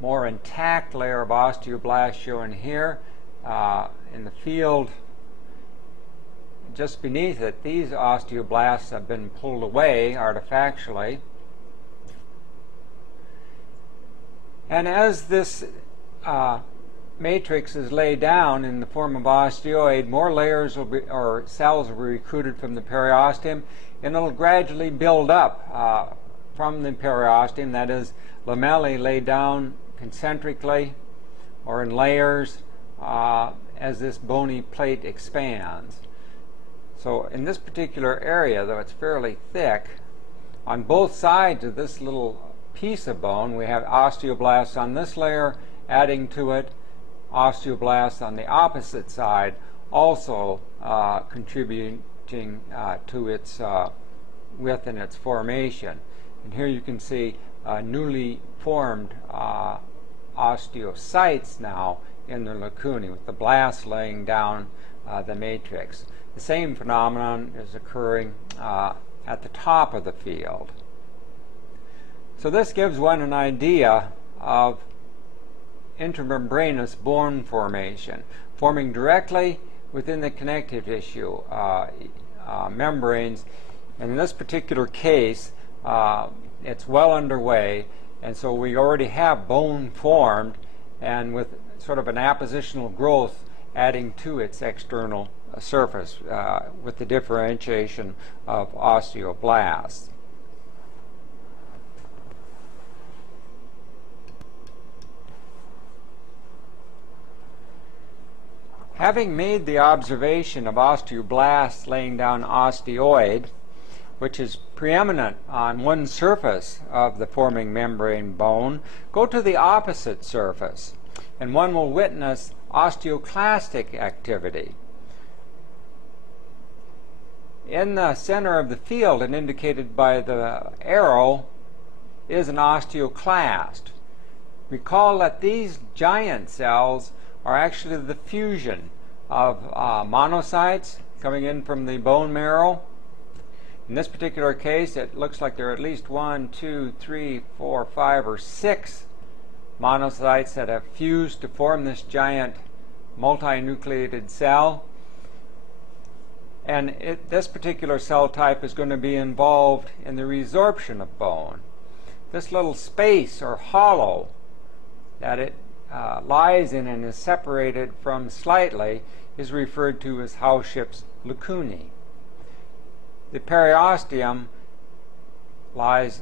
more intact layer of osteoblast shown here. In the field just beneath it, these osteoblasts have been pulled away artifactually. And as this matrix is laid down in the form of osteoid, more layers will be, or cells will be recruited from the periosteum, and it'll gradually build up from the periosteum, that is, lamellae laid down concentrically or in layers as this bony plate expands. So in this particular area, though it's fairly thick, on both sides of this little piece of bone we have osteoblasts on this layer adding to it, osteoblasts on the opposite side also contributing to its width and its formation. And here you can see newly formed osteocytes now in the lacunae, with the blasts laying down the matrix. The same phenomenon is occurring at the top of the field. So this gives one an idea of intermembranous bone formation, forming directly within the connective tissue membranes. And in this particular case, it's well underway, and so we already have bone formed, and with sort of an appositional growth adding to its external surface with the differentiation of osteoblasts. Having made the observation of osteoblasts laying down osteoid, which is preeminent on one surface of the forming membrane bone, go to the opposite surface, and one will witness osteoclastic activity. In the center of the field, and indicated by the arrow, is an osteoclast. Recall that these giant cells are actually the fusion of monocytes coming in from the bone marrow. In this particular case, it looks like there are at least 1, 2, 3, 4, 5, or 6 monocytes that have fused to form this giant multinucleated cell. And this particular cell type is going to be involved in the resorption of bone. This little space or hollow that it lies in and is separated from slightly is referred to as Howship's lacunae. The periosteum lies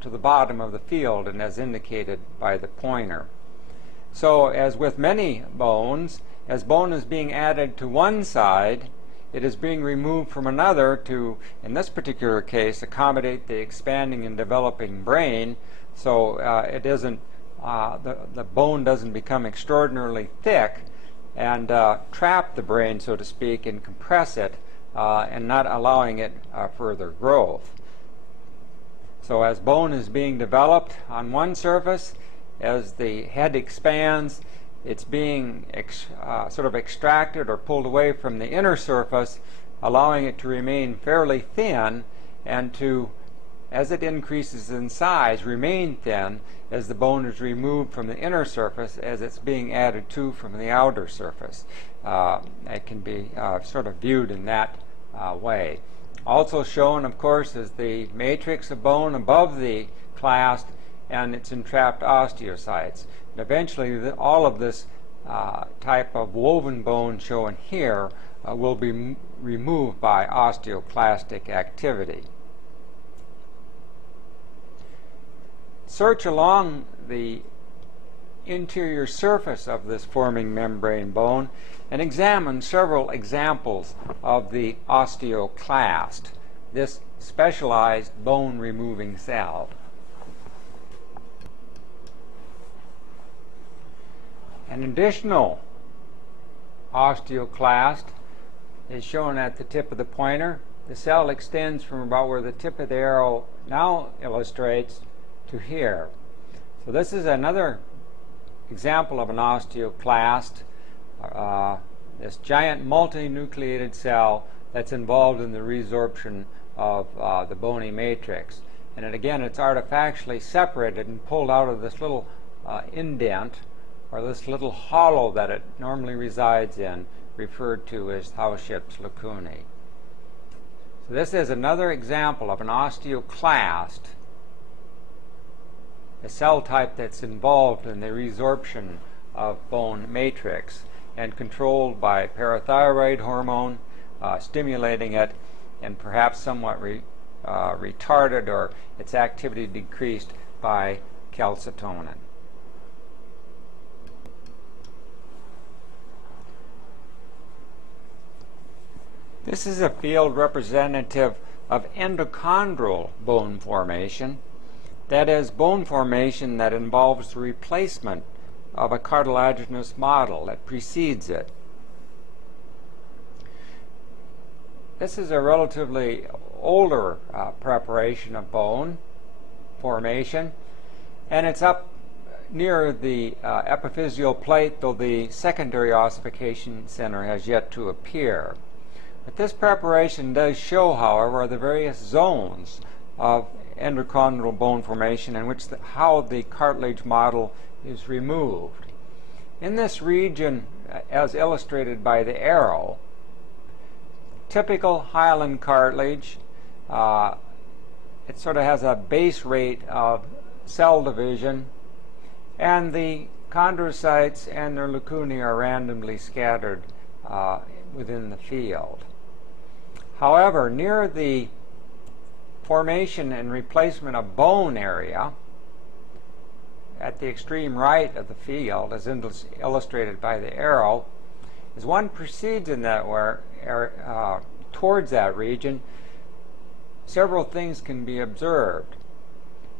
to the bottom of the field and as indicated by the pointer. So as with many bones, as bone is being added to one side, it is being removed from another to, in this particular case, accommodate the expanding and developing brain, so it isn't, the bone doesn't become extraordinarily thick and trap the brain, so to speak, and compress it and not allowing it further growth. So as bone is being developed on one surface, as the head expands, it's being sort of extracted or pulled away from the inner surface, allowing it to remain fairly thin and to, as it increases in size, remain thin as the bone is removed from the inner surface as it's being added to from the outer surface. It can be sort of viewed in that way. Also shown, of course, is the matrix of bone above the clast and its entrapped osteocytes. And eventually, all of this type of woven bone shown here will be removed by osteoclastic activity. Search along the interior surface of this forming membrane bone and examine several examples of the osteoclast, this specialized bone removing cell. An additional osteoclast is shown at the tip of the pointer. The cell extends from about where the tip of the arrow now illustrates to here. So this is another example of an osteoclast, this giant multinucleated cell that's involved in the resorption of the bony matrix. And again, it's artifactually separated and pulled out of this little indent, or this little hollow that it normally resides in, referred to as Howship's lacunae. So this is another example of an osteoclast, a cell type that's involved in the resorption of bone matrix and controlled by parathyroid hormone, stimulating it and perhaps somewhat retarded or its activity decreased by calcitonin. This is a field representative of endochondral bone formation, that is, bone formation that involves the replacement of a cartilaginous model that precedes it. This is a relatively older preparation of bone formation, and it's up near the epiphyseal plate, though the secondary ossification center has yet to appear. But this preparation does show, however, the various zones of endochondral bone formation in which how the cartilage model is removed. In this region, as illustrated by the arrow, typical hyaline cartilage, it sort of has a base rate of cell division, and the chondrocytes and their lacunae are randomly scattered within the field. However, near the formation and replacement of bone area, at the extreme right of the field, as illustrated by the arrow, as one proceeds in that towards that region, several things can be observed.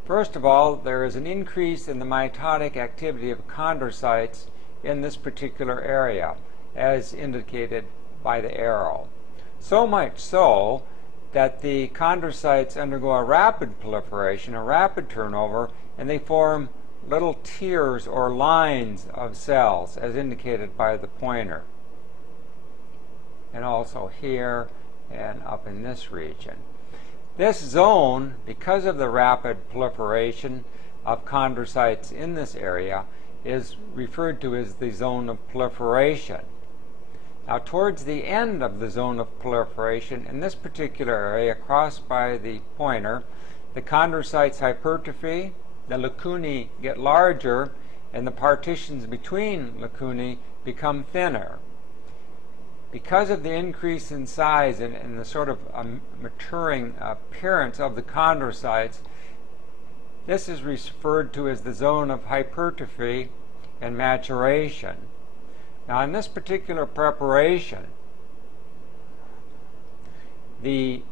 First of all, there is an increase in the mitotic activity of chondrocytes in this particular area, as indicated by the arrow. So much so that the chondrocytes undergo a rapid proliferation, a rapid turnover, and they form little tiers or lines of cells, as indicated by the pointer. And also here and up in this region. This zone, because of the rapid proliferation of chondrocytes in this area, is referred to as the zone of proliferation. Now, towards the end of the zone of proliferation, in this particular area crossed by the pointer, the chondrocytes hypertrophy, the lacunae get larger, and the partitions between lacunae become thinner. Because of the increase in size and the sort of maturing appearance of the chondrocytes, this is referred to as the zone of hypertrophy and maturation. Now, in this particular preparation, the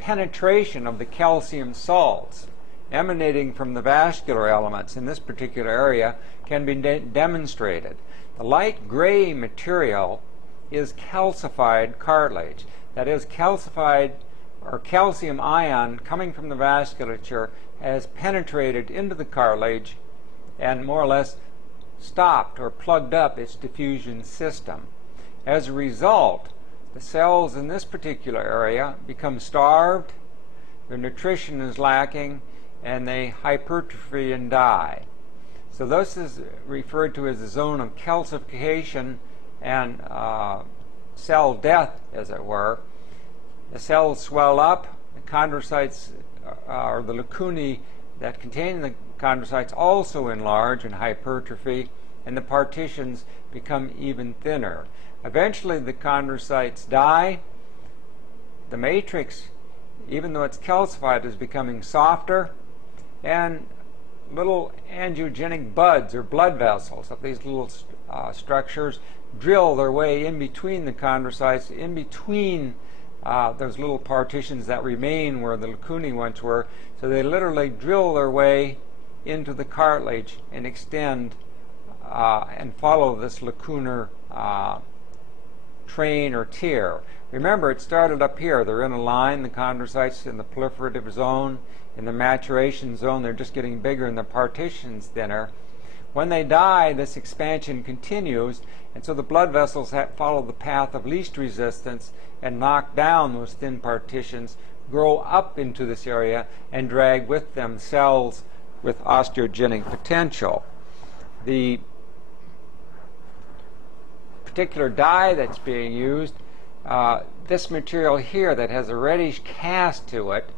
penetration of the calcium salts emanating from the vascular elements in this particular area can be demonstrated. The light gray material is calcified cartilage. That is, calcified or calcium ion coming from the vasculature has penetrated into the cartilage and more or less stopped or plugged up its diffusion system. As a result, the cells in this particular area become starved, their nutrition is lacking, and they hypertrophy and die. So this is referred to as the zone of calcification and cell death, as it were. The cells swell up, the chondrocytes, or the lacunae that contain the chondrocytes, also enlarge and hypertrophy, and the partitions become even thinner. Eventually, the chondrocytes die. The matrix, even though it's calcified, is becoming softer, and little angiogenic buds or blood vessels of these little structures drill their way in between the chondrocytes, in between those little partitions that remain where the lacunae once were. So they literally drill their way into the cartilage and extend and follow this lacunar train or tier. Remember, it started up here. They're in a line, the chondrocytes in the proliferative zone. In the maturation zone, they're just getting bigger and the partitions thinner. When they die, this expansion continues, and so the blood vessels follow the path of least resistance and knock down those thin partitions, grow up into this area, and drag with them cells with osteogenic potential. The particular dye that's being used, this material here that has a reddish cast to it,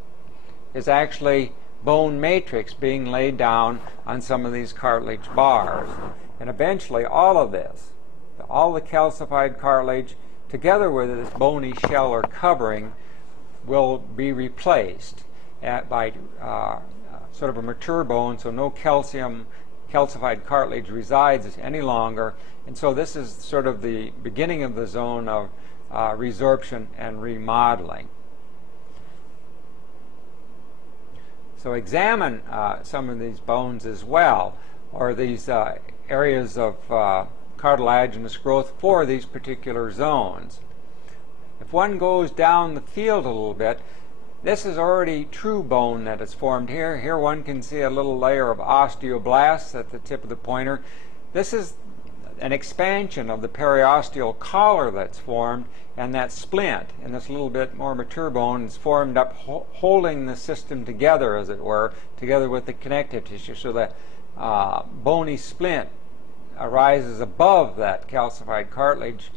is actually bone matrix being laid down on some of these cartilage bars. And eventually all of this, all the calcified cartilage, together with this bony shell or covering, will be replaced by sort of a mature bone, so no calcified cartilage resides any longer. And so this is sort of the beginning of the zone of resorption and remodeling. So examine some of these bones as well, or these areas of cartilaginous growth for these particular zones. If one goes down the field a little bit, this is already true bone that is formed here. Here one can see a little layer of osteoblasts at the tip of the pointer. This is an expansion of the periosteal collar that's formed, and that splint in this little bit more mature bone is formed up, holding the system together, as it were, together with the connective tissue. So the bony splint arises above that calcified cartilage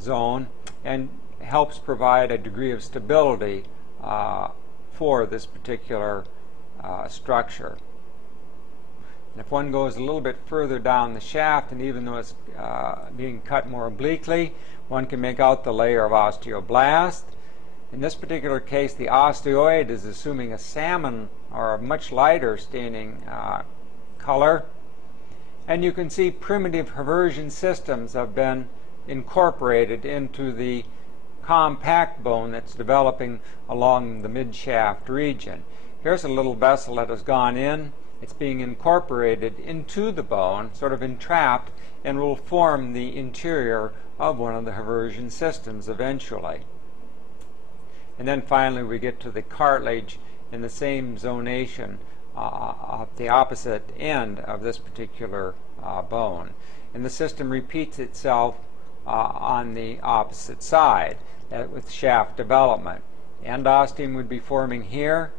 zone and helps provide a degree of stability for this particular structure. And if one goes a little bit further down the shaft, and even though it's being cut more obliquely, one can make out the layer of osteoblast. In this particular case, the osteoid is assuming a salmon or a much lighter staining color. And you can see primitive haversian systems have been incorporated into the compact bone that's developing along the mid-shaft region. Here's a little vessel that has gone in. It's being incorporated into the bone, sort of entrapped, and will form the interior of one of the haversian systems eventually. And then finally we get to the cartilage in the same zonation at the opposite end of this particular bone. And the system repeats itself on the opposite side with shaft development. Endosteum would be forming here.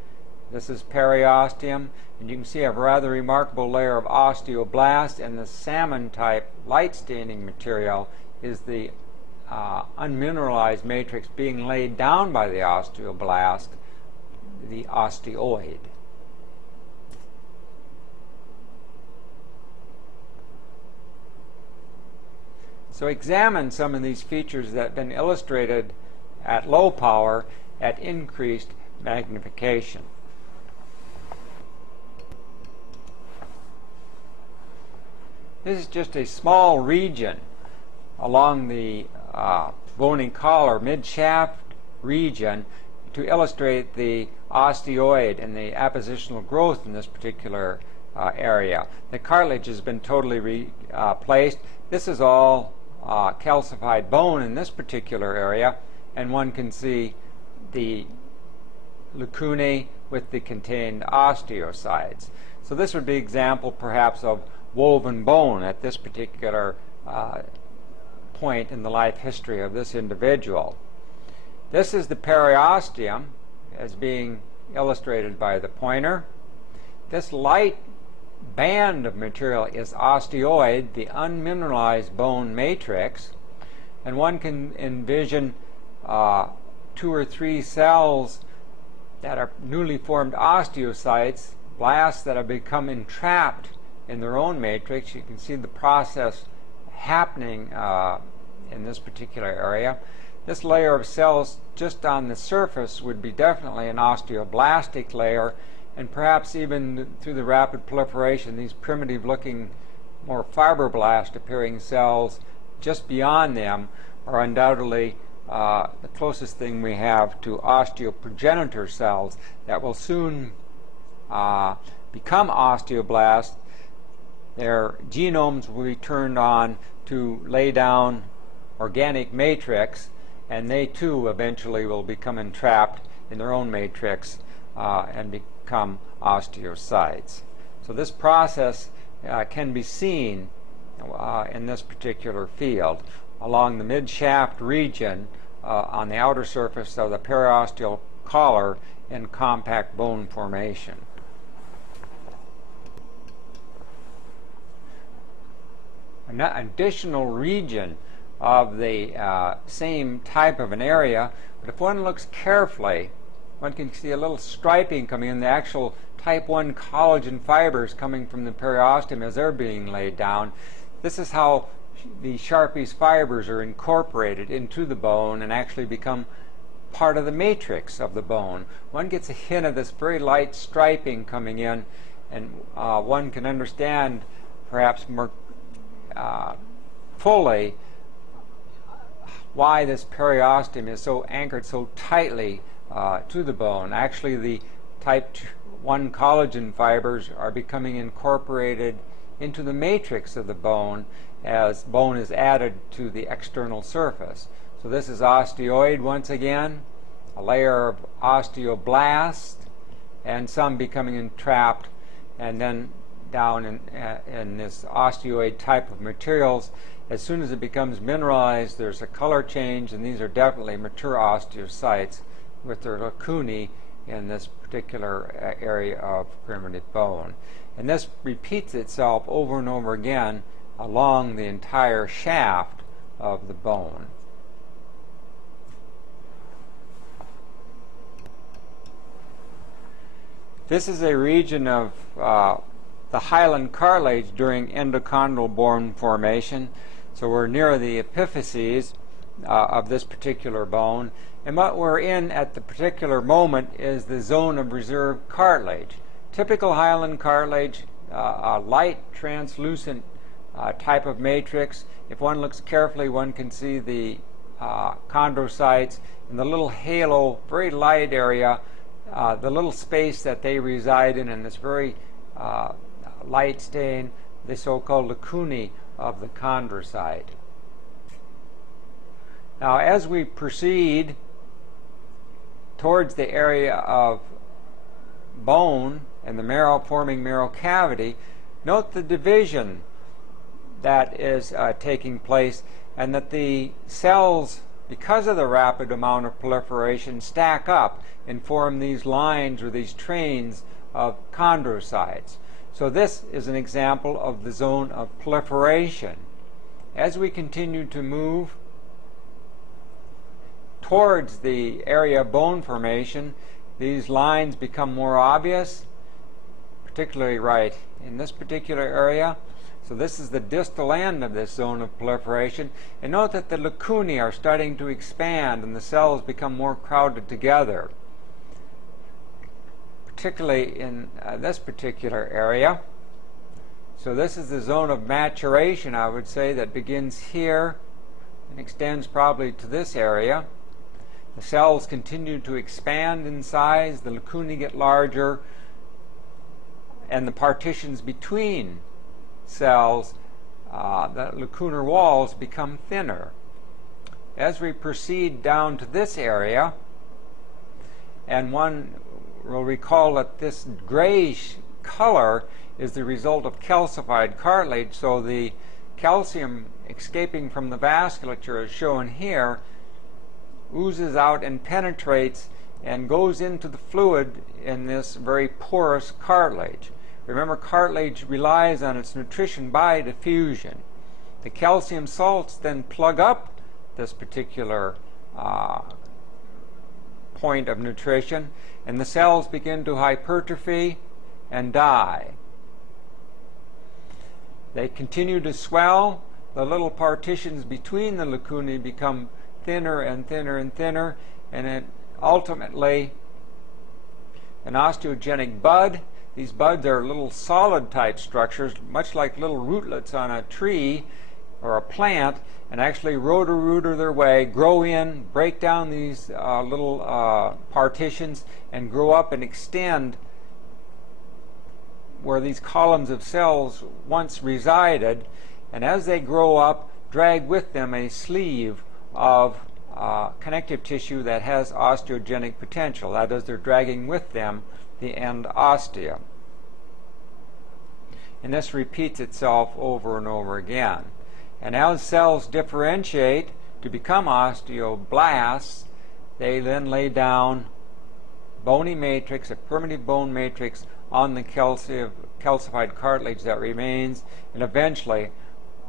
This is periosteum, and you can see a rather remarkable layer of osteoblast, and the salmon type light staining material is the unmineralized matrix being laid down by the osteoblast, the osteoid. So examine some of these features that have been illustrated at low power at increased magnification. This is just a small region along the bony collar mid-shaft region to illustrate the osteoid and the appositional growth in this particular area. The cartilage has been totally replaced. This is all calcified bone in this particular area, and one can see the lacunae with the contained osteocytes. So this would be an example perhaps of woven bone at this particular point in the life history of this individual. This is the periosteum as being illustrated by the pointer. This light band of material is osteoid, the unmineralized bone matrix, and one can envision 2 or 3 cells that are newly formed osteocytes, blasts that have become entrapped in their own matrix. You can see the process happening in this particular area. This layer of cells just on the surface would be definitely an osteoblastic layer, and perhaps even through the rapid proliferation, these primitive looking, more fibroblast appearing cells just beyond them are undoubtedly the closest thing we have to osteoprogenitor cells that will soon become osteoblasts. Their genomes will be turned on to lay down organic matrix, and they too eventually will become entrapped in their own matrix and become osteocytes. So this process can be seen in this particular field along the mid-shaft region on the outer surface of the periosteal collar in compact bone formation. An additional region of the same type of an area, but if one looks carefully, one can see a little striping coming in, the actual type 1 collagen fibers coming from the periosteum as they're being laid down. This is how the Sharpie's fibers are incorporated into the bone and actually become part of the matrix of the bone. One gets a hint of this very light striping coming in, and one can understand perhaps more fully why this periosteum is so anchored so tightly to the bone. Actually, the type 1 collagen fibers are becoming incorporated into the matrix of the bone as bone is added to the external surface. So this is osteoid once again, a layer of osteoblast, and some becoming entrapped, and then down in this osteoid type of materials. As soon as it becomes mineralized, there's a color change, and these are definitely mature osteocytes with their lacunae in this particular area of primitive bone. And this repeats itself over and over again along the entire shaft of the bone. This is a region of the hyaline cartilage during endochondral bone formation. So we're near the epiphyses of this particular bone, and what we're in at the particular moment is the zone of reserve cartilage. Typical hyaline cartilage, a light translucent type of matrix. If one looks carefully, one can see the chondrocytes in the little halo, very light area, the little space that they reside in this very light stain, the so-called lacunae of the chondrocyte. Now, as we proceed towards the area of bone and the marrow forming marrow cavity, note the division that is taking place, and that the cells, because of the rapid amount of proliferation, stack up and form these lines or these trains of chondrocytes. So this is an example of the zone of proliferation. As we continue to move towards the area of bone formation, these lines become more obvious, particularly right in this particular area. So this is the distal end of this zone of proliferation. And note that the lacunae are starting to expand and the cells become more crowded together, particularly in this particular area. So this is the zone of maturation, I would say, that begins here and extends probably to this area. The cells continue to expand in size, the lacunae get larger, and the partitions between cells, the lacunar walls, become thinner. As we proceed down to this area, and one will recall that this grayish color is the result of calcified cartilage, so the calcium escaping from the vasculature, as shown here, oozes out and penetrates and goes into the fluid in this very porous cartilage. Remember, cartilage relies on its nutrition by diffusion. The calcium salts then plug up this particular point of nutrition, and the cells begin to hypertrophy and die. They continue to swell. The little partitions between the lacunae become thinner and thinner and thinner, and it ultimately an osteogenic bud. These buds are little solid type structures, much like little rootlets on a tree or a plant, and actually rotor their way, grow in, break down these little partitions, and grow up and extend where these columns of cells once resided, and as they grow up, drag with them a sleeve of connective tissue that has osteogenic potential. That is, they're dragging with them the end ostia. And this repeats itself over and over again. And as cells differentiate to become osteoblasts, they then lay down bony matrix, a primitive bone matrix, on the calcified cartilage that remains, and eventually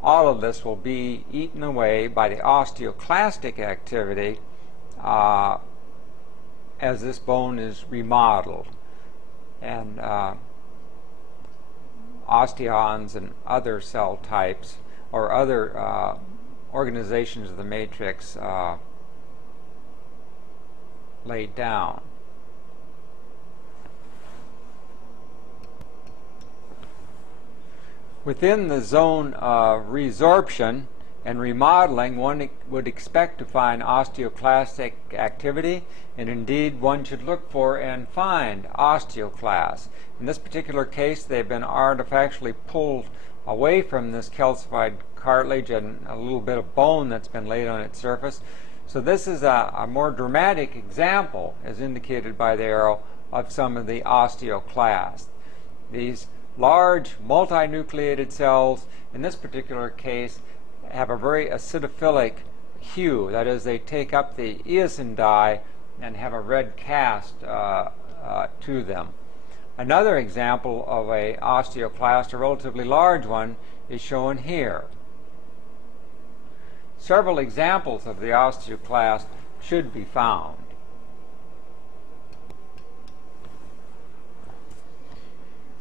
all of this will be eaten away by the osteoclastic activity as this bone is remodeled. And osteons and other cell types or other organizations of the matrix laid down. Within the zone of resorption and remodeling, one would expect to find osteoclastic activity, and indeed one should look for and find osteoclasts. In this particular case, they've been artifactually pulled away from this calcified cartilage and a little bit of bone that's been laid on its surface. So this is a more dramatic example, as indicated by the arrow, of some of the osteoclasts. These large multinucleated cells, in this particular case, have a very acidophilic hue. That is, they take up the eosin dye and have a red cast to them. Another example of an osteoclast, a relatively large one, is shown here. Several examples of the osteoclast should be found.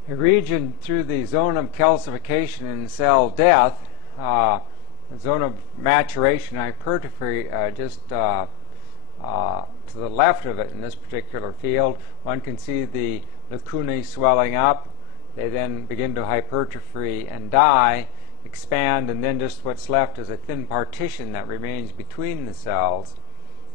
A region through the zone of calcification and cell death, the zone of maturation hypertrophy, just to the left of it in this particular field, one can see the lacunae swelling up. They then begin to hypertrophy and die, expand, and then just what's left is a thin partition that remains between the cells,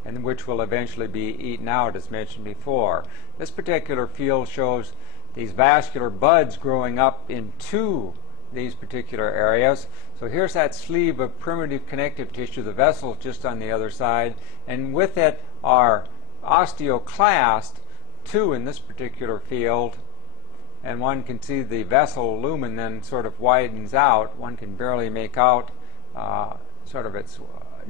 and which will eventually be eaten out, as mentioned before. This particular field shows these vascular buds growing up into these particular areas. So here's that sleeve of primitive connective tissue, the vessel just on the other side, and with it are osteoclast, two in this particular field, and one can see the vessel lumen then sort of widens out. One can barely make out sort of its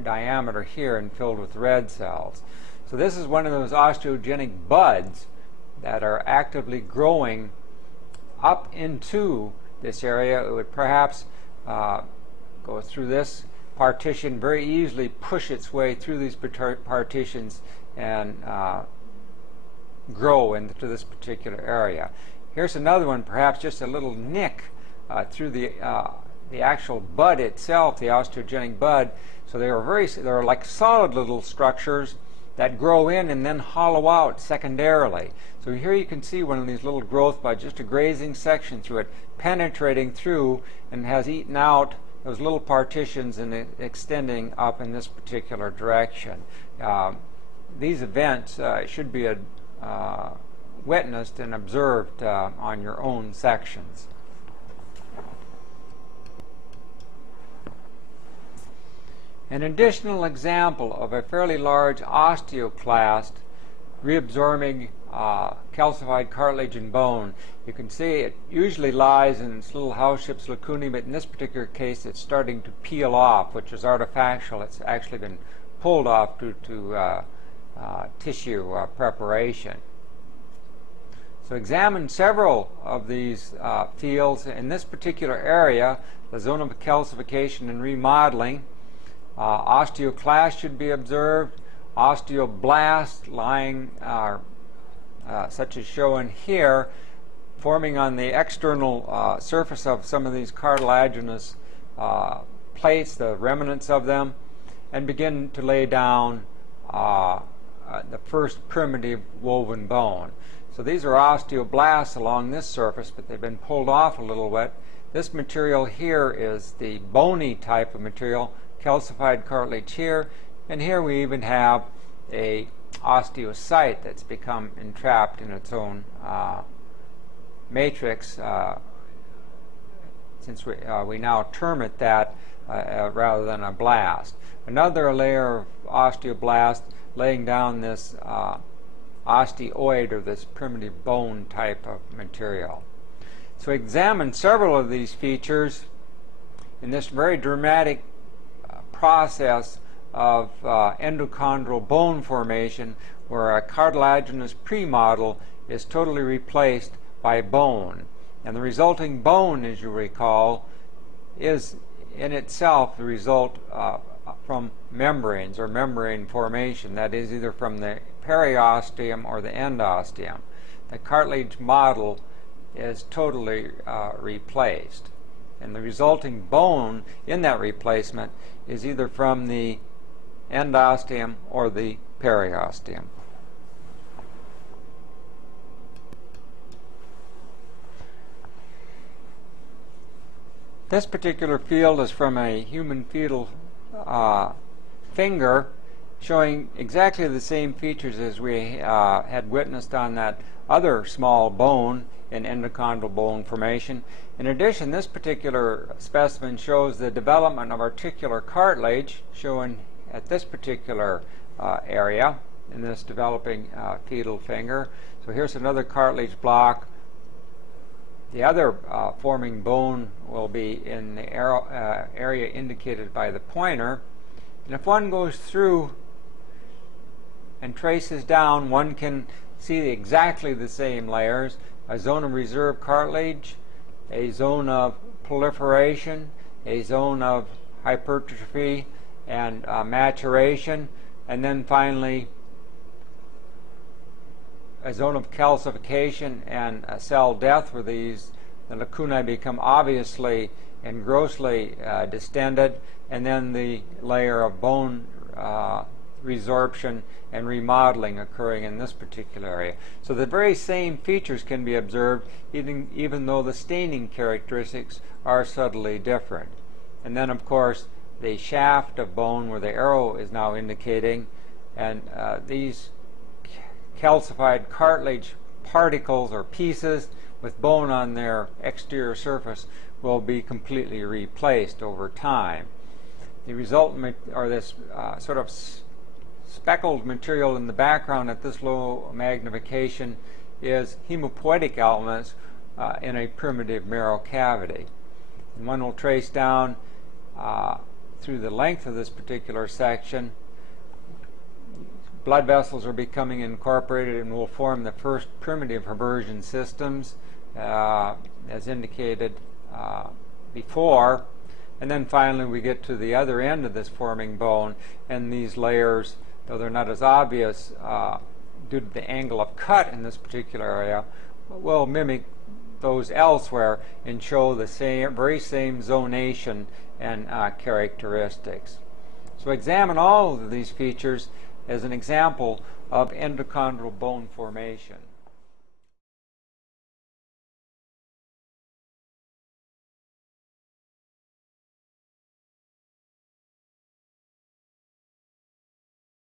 diameter here and filled with red cells. So this is one of those osteogenic buds that are actively growing up into this area. It would perhaps go through this partition very easily push its way through these partitions and grow into this particular area. Here's another one, perhaps just a little nick through the actual bud itself, the osteogenic bud. So they're like solid little structures that grow in and then hollow out secondarily. So here you can see one of these little growth buds, just a grazing section through it, penetrating through and has eaten out those little partitions and extending up in this particular direction. These events should be witnessed and observed on your own sections. An additional example of a fairly large osteoclast reabsorbing calcified cartilage and bone. You can see it usually lies in its little house-shaped lacunae, but in this particular case it's starting to peel off, which is artifactual. It's actually been pulled off due to tissue preparation. So examine several of these fields. In this particular area, the zone of calcification and remodeling, osteoclast should be observed, osteoblast lying, such as shown here, forming on the external surface of some of these cartilaginous plates, the remnants of them, and begin to lay down the first primitive woven bone. So these are osteoblasts along this surface, but they've been pulled off a little bit. This material here is the bony type of material, calcified cartilage here, and here we even have a osteocyte that's become entrapped in its own matrix, since we now term it that rather than a blast. Another layer of osteoblast laying down this osteoid, or this primitive bone type of material. So examine several of these features in this very dramatic process of endochondral bone formation, where a cartilaginous premodel is totally replaced by bone. And the resulting bone, as you recall, is in itself the result from membranes or membrane formation, that is either from the periosteum or the endosteum. The cartilage model is totally replaced, and the resulting bone in that replacement is either from the endosteum or the periosteum. This particular field is from a human fetal finger, showing exactly the same features as we had witnessed on that other small bone in endochondral bone formation. In addition, this particular specimen shows the development of articular cartilage, shown at this particular area in this developing fetal finger. So here's another cartilage block. The other forming bone will be in the area indicated by the pointer. And if one goes through and traces down, one can see exactly the same layers: a zone of reserve cartilage, a zone of proliferation, a zone of hypertrophy and maturation, and then finally a zone of calcification and cell death, where the lacunae become obviously and grossly distended, and then the layer of bone resorption and remodeling occurring in this particular area. So the very same features can be observed even though the staining characteristics are subtly different. And then, of course, the shaft of bone where the arrow is now indicating, and these calcified cartilage particles or pieces with bone on their exterior surface will be completely replaced over time. The resultant, or this sort of speckled material in the background at this low magnification, is hemopoietic elements in a primitive marrow cavity. And one will trace down through the length of this particular section. Blood vessels are becoming incorporated and will form the first primitive Haversian systems, as indicated before. And then finally we get to the other end of this forming bone, and these layers, though they're not as obvious due to the angle of cut in this particular area, will mimic those elsewhere and show the very same zonation and characteristics. So examine all of these features as an example of endochondral bone formation.